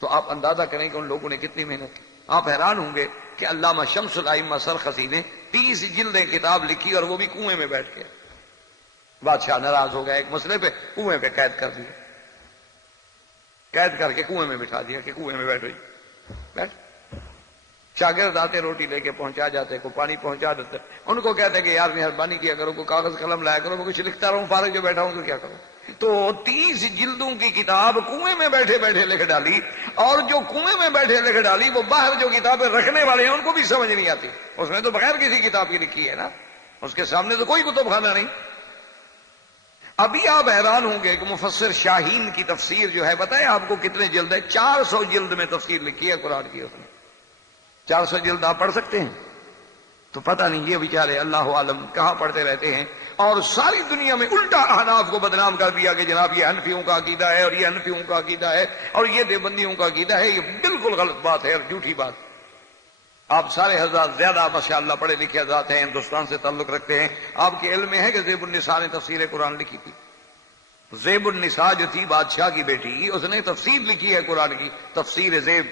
تو آپ اندازہ کریں کہ ان لوگوں نے کتنی محنت کی۔ آپ حیران ہوں گے کہ علامہ شمس الائمہ سرخسی نے 30 جلدیں کتاب لکھی اور وہ بھی کنویں میں بیٹھ کے، بادشاہ ناراض ہو گیا ایک مسئلے پہ، کنویں پہ قید کر دیا، قید کر کے کنویں میں بٹھا دیا کہ کنویں میں بیٹھو، بیٹھ۔ شاگرد آتے روٹی لے کے پہنچا جاتے، کو پانی پہنچا دیتے، ان کو کہتے کہ یار مہربانی کیا کرو، کو کاغذ قلم لایا کرو، میں کچھ لکھتا رہوں، فارغ جو بیٹھا ہوں تو کیا کروں۔ تو 30 جلدوں کی کتاب کنویں میں بیٹھے بیٹھے لکھ ڈالی، اور جو کنویں میں بیٹھے لکھ ڈالی وہ باہر جو کتابیں رکھنے والے ہیں ان کو بھی سمجھ نہیں آتی، اس نے تو بغیر کسی کتاب کی لکھی ہے نا، اس کے سامنے تو کوئی کتب خانہ نہیں۔ ابھی آپ حیران ہوں گے کہ مفسر شاہین کی تفسیر جو ہے، بتائیں آپ کو کتنے جلد ہے؟ 400 جلد میں تفسیر لکھی ہے قرآن کی اس نے۔ 400 جلد آپ پڑھ سکتے ہیں؟ تو پتہ نہیں یہ بیچارے اللہ عالم کہاں پڑھتے رہتے ہیں، اور ساری دنیا میں الٹا احناف کو بدنام کر دیا کہ جناب یہ حنفیوں کا عقیدہ ہے اور یہ حنفیوں کا عقیدہ ہے اور یہ دیوبندیوں کا عقیدہ ہے۔ یہ بالکل غلط بات ہے اور جھوٹی بات۔ آپ سارے حضرات زیادہ ماشاءاللہ پڑھے لکھے حضرات ہیں، ہندوستان سے تعلق رکھتے ہیں، آپ کے علم میں ہے کہ زیب النساء نے تفسیر قرآن لکھی تھی۔ زیب النساء جو تھی بادشاہ کی بیٹی، اس نے تفسیر لکھی ہے قرآن کی، تفسیر زیب،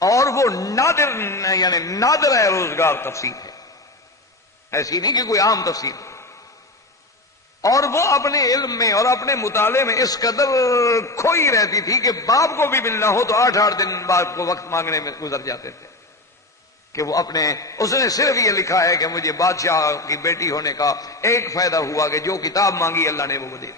اور وہ نادر یعنی نادر ہے روزگار تفسیر ہے، ایسی نہیں کہ کوئی عام تفسیر۔ اور وہ اپنے علم میں اور اپنے مطالعے میں اس قدر کھوئی رہتی تھی کہ باپ کو بھی ملنا ہو تو 8-8 دن باپ کو وقت مانگنے میں گزر جاتے تھے کہ وہ اس نے صرف یہ لکھا ہے کہ مجھے بادشاہ کی بیٹی ہونے کا ایک فائدہ ہوا کہ جو کتاب مانگی اللہ نے وہ دے دی،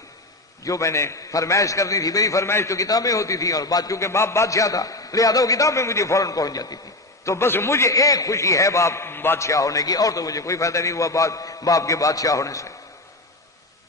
جو میں نے فرمائش کرنی تھی، میری فرمائش تو کتابیں ہوتی تھی، اور چونکہ باپ بادشاہ تھا لہذا وہ کتاب میں مجھے فوراً پہنچ جاتی تھی، تو بس مجھے ایک خوشی ہے باپ بادشاہ ہونے کی، اور تو مجھے کوئی فائدہ نہیں ہوا باپ کے بادشاہ ہونے سے۔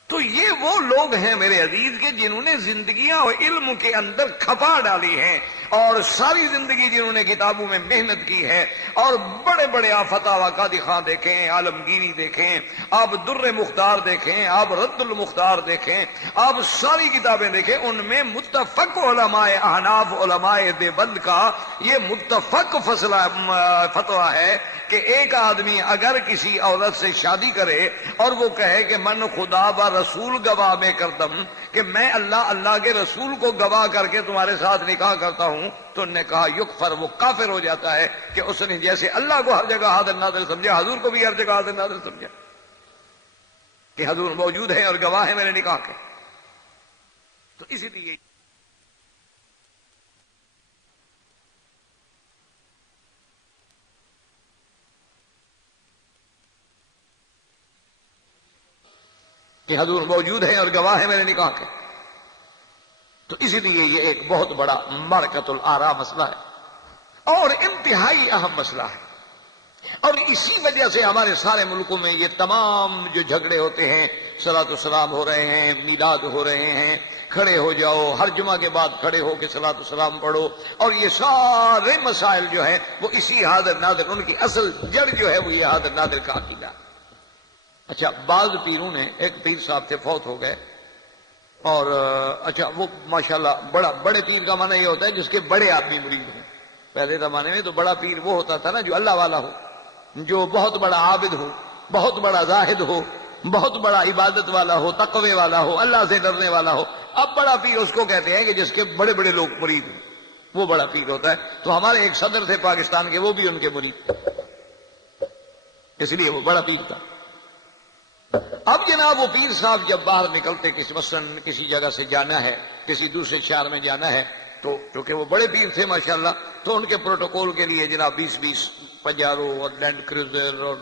تو یہ وہ لوگ ہیں میرے عزیز کے جنہوں نے زندگیاں اور علم کے اندر کھپا ڈالی ہیں، اور ساری زندگی جنہوں نے کتابوں میں محنت کی ہے، اور بڑے بڑے آپ فتاوی قاضی خان دیکھیں، عالمگیری دیکھیں، آپ در مختار دیکھیں، آپ رد المختار دیکھیں، آپ ساری کتابیں دیکھیں، ان میں متفق علماء احناف علماء دیوبند کا یہ متفق فتویٰ ہے کہ ایک آدمی اگر کسی عورت سے شادی کرے اور وہ کہے کہ من خدا و رسول گواہ میں کردم، کہ میں اللہ کے رسول کو گواہ کر کے تمہارے ساتھ نکاح کرتا ہوں، تو انہوں نے کہا یکفر، وہ کافر ہو جاتا ہے کہ اس نے جیسے اللہ کو ہر جگہ حاضر ناظر سمجھا، حضور کو بھی ہر جگہ حاضر ناظر سمجھا کہ حضور موجود ہیں اور گواہ ہیں میرے نکاح کے۔ تو اسی لیے کہ حضور موجود ہیں اور گواہ ہیں میرے نکاح کے، تو اسی لیے یہ ایک بہت بڑا مرکت الآراء مسئلہ ہے اور انتہائی اہم مسئلہ ہے، اور اسی وجہ سے ہمارے سارے ملکوں میں یہ تمام جو جھگڑے ہوتے ہیں، صلاۃ السلام ہو رہے ہیں، میلاد ہو رہے ہیں، کھڑے ہو جاؤ ہر جمعہ کے بعد کھڑے ہو کے صلاۃ السلام پڑھو، اور یہ سارے مسائل جو ہیں وہ اسی حاضر ناظر، ان کی اصل جڑ جو ہے وہ یہ حاضر ناظر کا عقیدہ ہے۔ اچھا، بعض پیروں نے، ایک پیر صاحب تھے فوت ہو گئے، اور اچھا وہ ماشاءاللہ بڑے پیر کا معنی یہ ہوتا ہے جس کے بڑے آدمی مرید ہوں۔ پہلے زمانے میں تو بڑا پیر وہ ہوتا تھا نا جو اللہ والا ہو، جو بہت بڑا عابد ہو، بہت بڑا زاہد ہو، بہت بڑا عبادت والا ہو، تقوی والا ہو، اللہ سے ڈرنے والا ہو۔ اب بڑا پیر اس کو کہتے ہیں کہ جس کے بڑے بڑے لوگ مرید ہوں، وہ بڑا پیر ہوتا ہے۔ تو ہمارے ایک صدر تھے پاکستان کے، وہ بھی ان کے مرید تھے، اس لیے وہ بڑا پیر تھا۔ اب جناب وہ پیر صاحب جب باہر نکلتے، کسی جگہ سے جانا ہے، کسی دوسرے شہر میں جانا ہے، تو چونکہ وہ بڑے پیر تھے ماشاءاللہ، تو ان کے پروٹوکول کے لیے جناب 20 پجارو اور لینڈ کروزر اور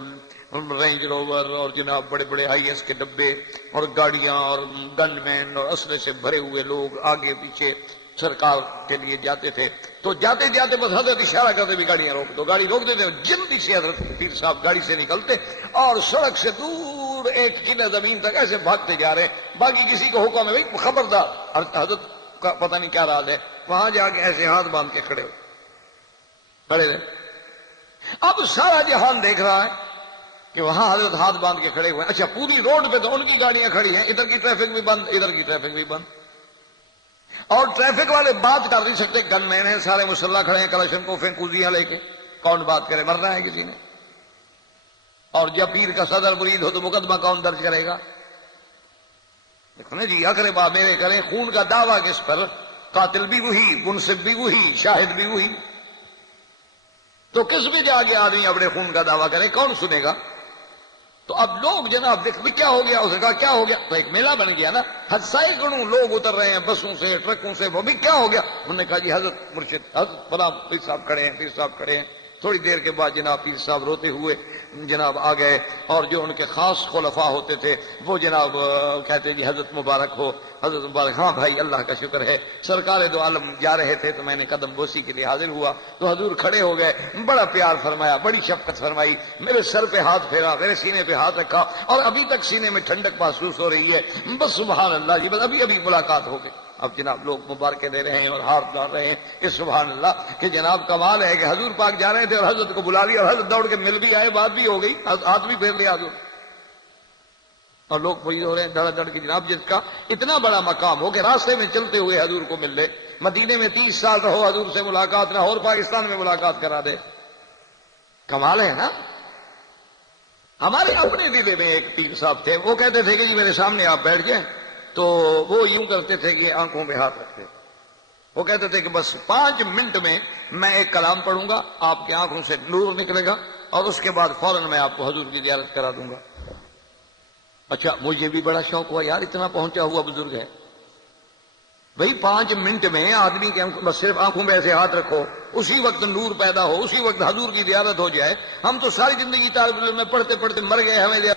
رینج روور اور جناب بڑے بڑے آئی ایس کے ڈبے اور گاڑیاں اور گن مین اور اسلحے سے بھرے ہوئے لوگ آگے پیچھے سرکار کے لیے جاتے تھے۔ تو جاتے جاتے بس حضرت اشارہ کرتے بھی گاڑیاں روک دو، گاڑی روک دیتے، جلدی سے حضرت پیر صاحب گاڑی سے نکلتے اور سڑک سے دور ایک کنہ زمین تک ایسے بھاگتے جا رہے ہیں، باقی کسی کو حکم ہے بھائی خبردار، حضرت کا پتہ نہیں کیا راز ہے، وہاں جا کے ایسے ہاتھ باندھ کے کھڑے رہے۔ اب سارا جہان دیکھ رہا ہے کہ وہاں حضرت ہاتھ باندھ کے کھڑے ہوئے ہیں۔ اچھا، پوری روڈ پہ تو ان کی گاڑیاں کھڑی ہیں، ادھر کی ٹریفک بھی بند، ادھر کی ٹریفک بھی بند، اور ٹریفک والے بات کر نہیں سکتے، گن مین ہیں سارے مسلح کھڑے ہیں، کلشن کو کوزیاں لے کے، کون بات کرے، مرنا ہے کسی نے۔ اور جب پیر کا صدر مرید ہو تو مقدمہ کون درج کرے گا؟ دیکھو نا جی، اقربا میرے کریں، خون کا دعویٰ کس پر؟ قاتل بھی وہی، منصف بھی وہی، شاہد بھی وہی، تو کس میں جا کے آدمی اپنے خون کا دعویٰ کرے، کون سنے گا؟ تو اب لوگ جناب دیکھ کیا ہو گیا، اس نے کہا کیا ہو گیا، تو ایک میلہ بن گیا نا، سینکڑوں لوگ اتر رہے ہیں بسوں سے ٹرکوں سے، وہ بھی کیا ہو گیا؟ انہوں نے کہا جی حضرت مرشد حضرت فلاں پیر صاحب کھڑے ہیں، پیر صاحب کھڑے ہیں۔ تھوڑی دیر کے بعد جناب پیر صاحب روتے ہوئے جناب آ گئے، اور جو ان کے خاص خلفاء ہوتے تھے وہ جناب کہتے جی حضرت مبارک ہو، حضرت مبارک۔ ہاں بھائی اللہ کا شکر ہے، سرکار دو عالم جا رہے تھے تو میں نے قدم بوسی کے لیے حاضر ہوا، تو حضور کھڑے ہو گئے، بڑا پیار فرمایا، بڑی شفقت فرمائی، میرے سر پہ ہاتھ پھیرا، میرے سینے پہ ہاتھ رکھا، اور ابھی تک سینے میں ٹھنڈک محسوس ہو رہی ہے، بس سبحان اللہ جی، بس ابھی ملاقات ہو گئی۔ اب جناب لوگ مبارکیں دے رہے ہیں اور ہاتھ ڈال رہے ہیں کہ سبحان اللہ، کہ جناب کمال ہے کہ حضور پاک جا رہے تھے اور حضرت کو بلا لیا، اور حضرت دوڑ کے مل بھی آئے، بات بھی ہو گئی، ہاتھ بھی پھیر لیا حضور، اور لوگ وہی ہو رہے ہیں دھڑا دھڑ کی، جناب جس کا اتنا بڑا مقام ہو کہ راستے میں چلتے ہوئے حضور کو مل لے، مدینے میں 30 سال رہو حضور سے ملاقات نہ ہو اور پاکستان میں ملاقات کرا دے، کمال ہے نا۔ ہمارے اپنے ضلع میں ایک پیر صاحب تھے، وہ کہتے تھے کہ جی میرے سامنے آپ بیٹھ جائیں، تو وہ یوں کرتے تھے کہ آنکھوں پہ ہاتھ رکھتے، وہ کہتے تھے کہ بس 5 منٹ میں میں ایک کلام پڑھوں گا، آپ کی آنکھوں سے نور نکلے گا، اور اس کے بعد فوراً میں آپ کو حضور کی زیارت کرا دوں گا۔ اچھا مجھے بھی بڑا شوق ہوا یار اتنا پہنچا ہوا بزرگ ہے بھئی 5 منٹ میں آدمی کے بس صرف آنکھوں میں ایسے ہاتھ رکھو اسی وقت نور پیدا ہو اسی وقت حضور کی زیارت ہو جائے. ہم تو ساری زندگی طالب علم میں پڑھتے پڑھتے مر گئے ہمیں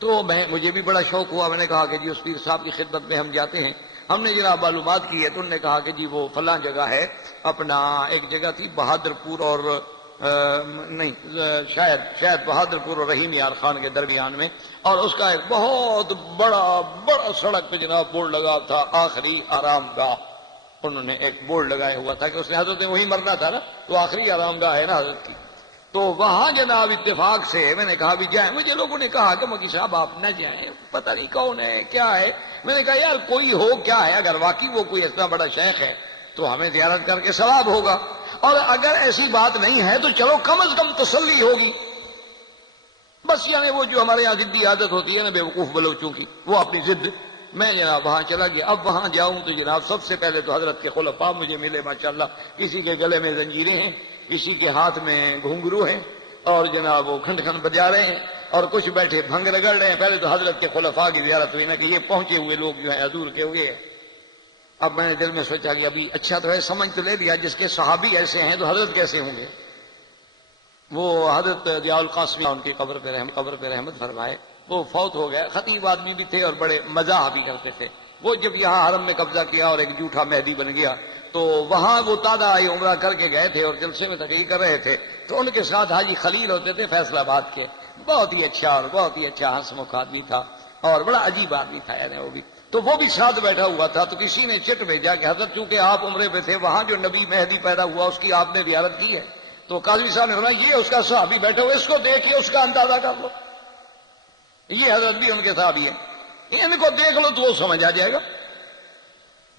تو مجھے بھی بڑا شوق ہوا. میں نے کہا کہ جی اس پیر صاحب کی خدمت میں ہم جاتے ہیں. ہم نے جناب معلومات کی ہے تو انہوں نے کہا کہ جی وہ فلاں جگہ ہے اپنا ایک جگہ تھی بہادر پور اور نہیں شاید بہادر پور اور رحیم یار خان کے درمیان میں اور اس کا ایک بہت بڑا سڑک پہ جناب بورڈ لگا تھا آخری آرام گاہ. انہوں نے ایک بورڈ لگایا ہوا تھا کہ اس نے حضرت نے وہی مرنا تھا نا تو آخری آرام گاہ ہے نا حضرت کی. تو وہاں جناب اتفاق سے میں نے کہا بھی جائیں. مجھے لوگوں نے کہا کہ مکی صاحب آپ نہ جائیں پتہ نہیں کون ہے کیا ہے. میں نے کہا یار کوئی ہو کیا ہے اگر واقعی وہ کوئی اتنا بڑا شیخ ہے تو ہمیں زیارت کر کے ثواب ہوگا اور اگر ایسی بات نہیں ہے تو چلو کم از کم تسلی ہوگی. بس یعنی وہ جو ہمارے یہاں ضدی عادت ہوتی ہے نا بیوقوف بلوچوں کی وہ اپنی ضد. میں جناب وہاں چلا گیا. اب وہاں جاؤں تو جناب سب سے پہلے تو حضرت کے خلفاء مجھے ملے ماشاءاللہ. کسی کے گلے میں زنجیریں ہیں کسی کے ہاتھ میں گھنگرو ہیں اور جناب وہ کھنڈ کھنڈ بجا رہے ہیں اور کچھ بیٹھے بھنگ رگڑ رہے ہیں. پہلے تو حضرت کے خلفاء کی زیارت ہوئی نا کہ یہ پہنچے ہوئے لوگ جو ہیں حضور کے ہوئے. اب میں نے دل میں سوچا کہ ابھی اچھا تو ہے سمجھ تو لے لیا جس کے صحابی ایسے ہیں تو حضرت کیسے ہوں گے. وہ حضرت ضیاء القاسمی ان کی قبر پہ رحمت فرمائے وہ فوت ہو گئے. خطیب آدمی بھی تھے اور بڑے مزاح بھی کرتے تھے. وہ جب یہاں حرم میں قبضہ کیا اور ایک جھوٹا مہدی بن گیا تو وہاں وہ تازہ عمرہ کر کے گئے تھے اور جلسے میں تقریر کر رہے تھے تو ان کے ساتھ حاجی خلیل ہوتے تھے فیصل آباد کے. بہت ہی اچھا اور بہت ہی اچھا ہنسمکھ آدمی تھا اور بڑا عجیب آدمی تھا یعنی وہ بھی. تو وہ بھی ساتھ بیٹھا ہوا تھا تو کسی نے چٹ بھیجا کہ حضرت چونکہ آپ عمرے پہ تھے وہاں جو نبی مہدی پیدا ہوا اس کی آپ نے زیارت کی ہے. تو قاضی صاحب نے فرمایا یہ اس کا صحابی بیٹھے ہوئے اس کو دیکھیے اس کا اندازہ کر لو. یہ حضرت بھی ان کے صحابی ہیں ان کو دیکھ لو تو وہ سمجھ آ جائے گا.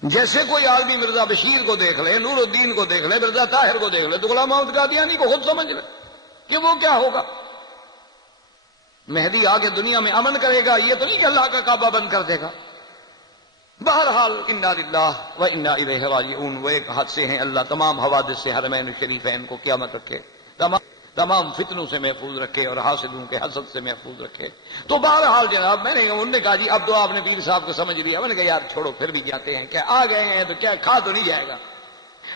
جیسے کوئی آدمی مرزا بشیر کو دیکھ لے نور الدین کو دیکھ لے مرزا طاہر کو دیکھ لے تو غلام محمد قادیانی کو خود سمجھ لے کہ وہ کیا ہوگا. مہدی آگے دنیا میں امن کرے گا یہ تو نہیں کہ اللہ کا کعبہ بند کر دے گا. بہرحال انا للہ و انا الیہ راجعون. وہ ایک حادثے ہیں. اللہ تمام حوادث سے حرمین شریفین کو قیامت رکھے تمام فتنوں سے محفوظ رکھے اور حاسدوں کے حسد سے محفوظ رکھے. تو بہرحال جناب انہوں نے کہا جی اب تو آپ نے پیر صاحب کو سمجھ لیا. میں نے کہا یار چھوڑو پھر بھی جاتے ہیں کیا آ گئے ہیں تو کیا کھا تو نہیں جائے گا.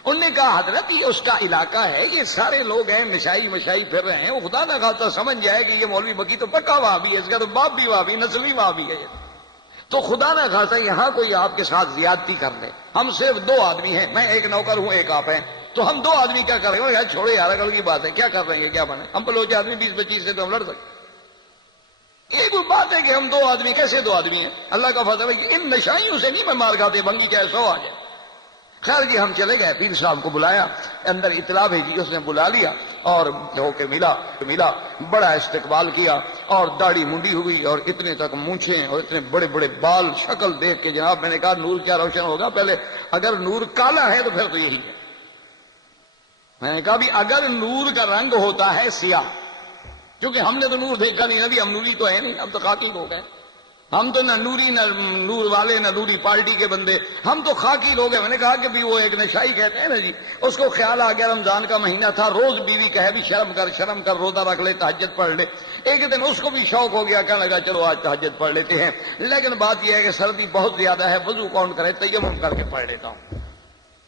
انہوں نے کہا حضرت یہ اس کا علاقہ ہے یہ سارے لوگ ہیں مشائی پھر رہے ہیں وہ خدا نہ خاصا سمجھ جائے کہ یہ مولوی بکی تو پکا وہاں بھی ہے اس کا تو باپ بھی وہاں بھی نسلی وہاں بھی ہے تو خدا نہ خاصا یہاں کوئی آپ کے ساتھ زیادتی کر لے. ہم صرف 2 آدمی ہیں میں ایک نوکر ہوں ایک آپ ہیں تو ہم 2 آدمی کیا کر رہے ہیں یار چھوڑے یار اگر کی بات ہے کیا کر رہے ہیں کیا بنے. ہم بلوچ آدمی 20-25 سے تو ہم لڑ سکتے. یہ کوئی بات ہے کہ ہم 2 آدمی کیسے 2 آدمی ہیں. اللہ کا فضل ہے کہ ان نشائیوں سے نہیں میں مار کھاتے بھنگی چاہے 100 آ جائے. خیر جی ہم چلے گئے پیر صاحب کو بلایا اندر اطلاع بھیجی اس نے بلا لیا اور ہو کے ملا بڑا استقبال کیا اور داڑھی منڈی ہوئی اور اتنے تک مونچھیں اور اتنے بڑے بڑے بال شکل دیکھ کے جناب میں نے کہا نور کیا روشن ہوگا. پہلے اگر نور کالا ہے تو پھر تو یہی ہے. میں نے کہا بھی اگر نور کا رنگ ہوتا ہے سیاہ کیونکہ ہم نے تو نور دیکھا نہیں ابھی ہم نوری تو ہے نہیں ہم تو خاکی لوگ ہیں. ہم تو نہ نوری نہ نور والے نہ نوری پارٹی کے بندے ہم تو خاکی لوگ ہیں. میں نے کہا کہ بھی وہ ایک نشائی کہتے ہیں نا جی اس کو خیال آ گیا رمضان کا مہینہ تھا روز بیوی کہے بھی شرم کر روزہ رکھ لے تہجد پڑھ لے. ایک دن اس کو بھی شوق ہو گیا کہنے لگا چلو آج تہجد پڑھ لیتے ہیں. لیکن بات یہ ہے کہ سردی بہت زیادہ ہے وضو کون کرے تیمم کر کے پڑھ لیتا ہوں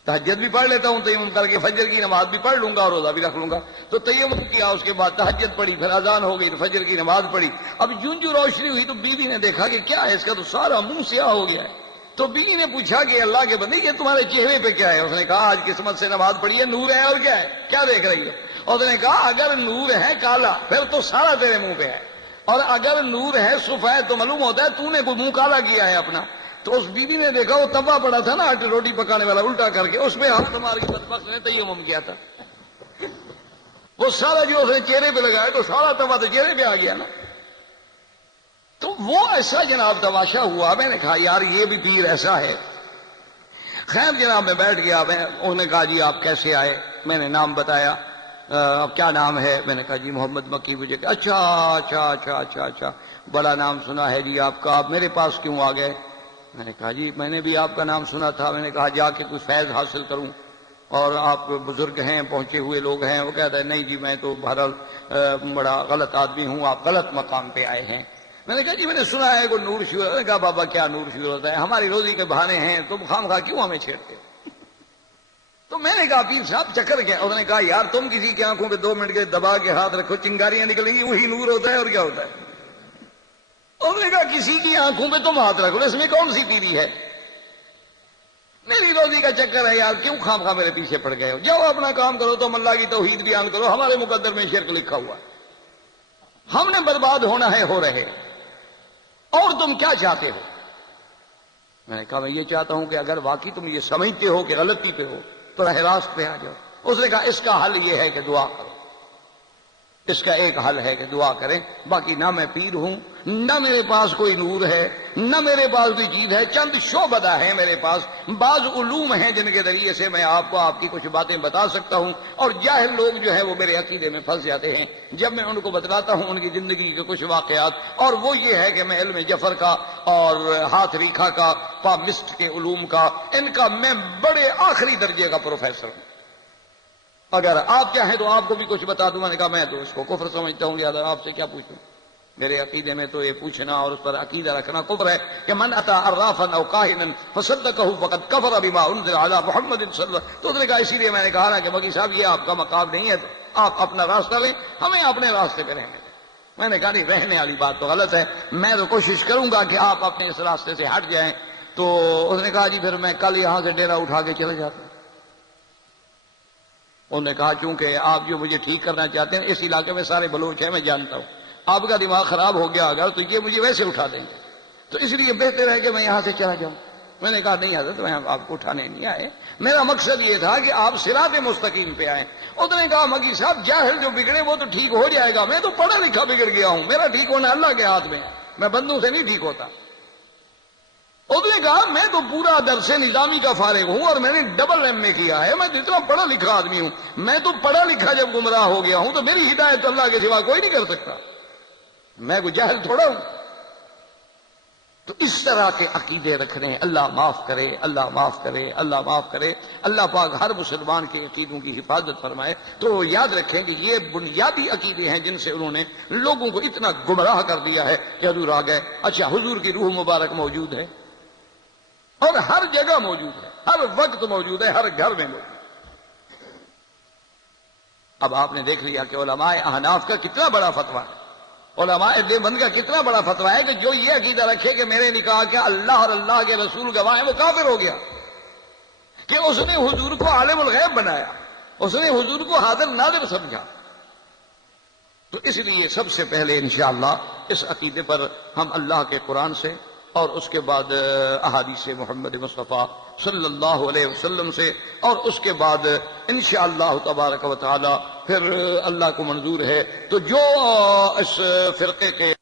تہجد بھی پڑھ لیتا ہوں تیمم کر کے فجر کی نماز بھی پڑھ لوں گا اور روزہ بھی رکھ لوں گا. تو تیمم کیا اس کے بعد تہجد پڑھی پھر اذان ہو گئی تو فجر کی نماز پڑھی. اب جو روشنی ہوئی تو بیوی نے دیکھا کہ کیا ہے اس کا تو سارا منہ سیاہ ہو گیا ہے. تو بیوی نے پوچھا کہ اللہ کے بندے یہ تمہارے چہرے پہ کیا ہے. اس نے کہا آج قسمت سے نماز پڑھی ہے نور ہے اور کیا ہے کیا دیکھ رہی ہے. اور اس نے کہا اگر نور ہے کالا پھر تو سارا تیرے منہ پہ ہے اور اگر نور ہے سفید تو معلوم ہوتا ہے تو نے کوئی منہ کالا کیا ہے اپنا. تو اس بیوی نے دیکھا وہ توا پڑا تھا نا روٹی پکانے والا الٹا کر کے اس میں ہاتھ مار کے بدبخت نے تیمم کیا تھا. وہ سارا جو اس نے چہرے پہ لگایا تو سارا توا تو چہرے پہ آ گیا نا. تو وہ ایسا جناب تماشا ہوا. میں نے کہا یار یہ بھی پیر ایسا ہے. خیر جناب میں بیٹھ گیا. انہوں نے کہا جی آپ کیسے آئے. میں نے نام بتایا. اب کیا نام ہے. میں نے کہا جی محمد مکی. مجھے اچھا بڑا نام سنا ہے جی آپ کا آپ میرے پاس کیوں آ گئے. میں نے کہا جی میں نے بھی آپ کا نام سنا تھا. میں نے کہا جا کے کچھ فیض حاصل کروں اور آپ بزرگ ہیں پہنچے ہوئے لوگ ہیں. وہ کہتا ہے نہیں جی میں تو بہرحال بڑا غلط آدمی ہوں آپ غلط مقام پہ آئے ہیں. میں نے کہا جی میں نے سنا ہے کوئی نور شور. میں نے کہا بابا کیا نور شور ہوتا ہے, ہماری روزی کے بہانے ہیں, تم خام خواہ کیوں ہمیں چھیڑتے ہو؟ تو میں نے کہا پیر صاحب چکر کیا؟ انہوں نے کہا یار تم کسی کی آنکھوں پہ 2 منٹ کے دبا کے ہاتھ رکھو, چنگاریاں نکلیں گی, وہی نور ہوتا ہے اور کیا ہوتا ہے. انہوں نے کہا کسی کی آنکھوں پہ تم ہاتھ رکھو, اس میں کون سی پیری ہے؟ میری روزی کا چکر ہے یار, کیوں خام خواہ میرے پیچھے پڑ گئے ہو؟ جاؤ اپنا کام کرو, تم اللہ کی توحید بیان کرو, ہمارے مقدر میں شرک لکھا ہوا ہے, ہم نے برباد ہونا ہے, ہو رہے, اور تم کیا چاہتے ہو؟ میں نے کہا میں یہ چاہتا ہوں کہ اگر واقعی تم یہ سمجھتے ہو کہ غلطی پہ ہو تو راہ راست پہ آ جاؤ. اس نے کہا اس کا حل یہ ہے کہ دعا کرو, اس کا ایک حل ہے کہ دعا کریں, باقی نہ میں پیر ہوں, نہ میرے پاس کوئی نور ہے, نہ میرے پاس کوئی چیز ہے, چند شعبدہ ہیں میرے پاس, بعض علوم ہیں جن کے ذریعے سے میں آپ کو آپ کی کچھ باتیں بتا سکتا ہوں, اور جاہل لوگ جو ہے وہ میرے عقیدے میں پھنس جاتے ہیں جب میں ان کو بتلاتا ہوں ان کی زندگی کے کچھ واقعات, اور وہ یہ ہے کہ میں علم جفر کا اور ہاتھ ریکھا کا, پامسٹ کے علوم کا, ان کا میں بڑے آخری درجے کا پروفیسر ہوں. اگر آپ چاہیں تو آپ کو بھی کچھ بتا دوں. میں نے کہا میں تو اس کو کفر سمجھتا ہوں, زیادہ آپ سے کیا پوچھوں, میرے عقیدے میں تو یہ پوچھنا اور اس پر عقیدہ رکھنا کفر ہے کہ من اتا عرافا او کاہنا فصدقه فقد کفر بما انزل على محمد صلی اللہ. تو اس نے کہا اسی لیے میں نے کہا نا کہ مکی صاحب یہ آپ کا مقام نہیں ہے, آپ اپنا راستہ لیں, ہمیں اپنے راستے پہ رہنے دیں. میں نے کہا نہیں, رہنے والی بات تو غلط ہے, میں تو کوشش کروں گا کہ آپ اپنے اس راستے سے ہٹ جائیں. تو اس نے کہا جی پھر میں کل یہاں سے ڈیرا اٹھا کے چلے جاتا ہوں. انہوں نے کہا چونکہ آپ جو مجھے ٹھیک کرنا چاہتے ہیں, اس علاقے میں سارے بلوچ ہیں, میں جانتا ہوں, آپ کا دماغ خراب ہو گیا اگر تو یہ مجھے ویسے اٹھا دیں گے, تو اس لیے بہتر ہے کہ میں یہاں سے چلا جاؤں. میں نے کہا نہیں حضرت, میں آپ کو اٹھانے نہیں آئے, میرا مقصد یہ تھا کہ آپ صراط مستقیم پہ آئیں. اس نے کہا مکی صاحب جاہل جو بگڑے وہ تو ٹھیک ہو جائے گا, میں تو پڑھا لکھا بگڑ گیا ہوں, میرا ٹھیک ہونا اللہ کے ہاتھ میں ہے, میں بندوں سے نہیں ٹھیک ہوتا. اس نے کہا میں تو پورا درس نظامی کا فارغ ہوں اور میں نے ڈبل ایم اے کیا ہے, میں جتنا پڑھا لکھا آدمی ہوں, میں تو پڑھا لکھا جب گمراہ ہو گیا ہوں تو میری ہدایت اللہ کے سوا کوئی نہیں کر سکتا, میں کوئی جاہل تھوڑا ہوں. تو اس طرح کے عقیدے رکھنے, اللہ معاف کرے, اللہ معاف کرے, اللہ معاف کرے, اللہ پاک ہر مسلمان کے عقیدوں کی حفاظت فرمائے. تو یاد رکھیں کہ یہ بنیادی عقیدے ہیں جن سے انہوں نے لوگوں کو اتنا گمراہ کر دیا ہے کہ حضور آ گئے. اچھا, حضور کی روح مبارک موجود ہے اور ہر جگہ موجود ہے, ہر وقت موجود ہے, ہر گھر میں موجود ہے. اب آپ نے دیکھ لیا کہ علماء احناف کا کتنا بڑا فتویٰ ہے, علماء دیوبند کا کتنا بڑا فتویٰ ہے کہ جو یہ عقیدہ رکھے کہ میرے نکاح کے اللہ اور اللہ کے رسول گواہ ہیں وہ کافر ہو گیا, کہ اس نے حضور کو عالم الغیب بنایا, اس نے حضور کو حاضر ناظر سمجھا. تو اس لیے سب سے پہلے انشاءاللہ اس عقیدے پر ہم اللہ کے قرآن سے اور اس کے بعد احادیث محمد مصطفیٰ صلی اللہ علیہ وسلم سے, اور اس کے بعد انشاءاللہ تبارک و تعالی پھر اللہ کو منظور ہے تو جو اس فرقے کے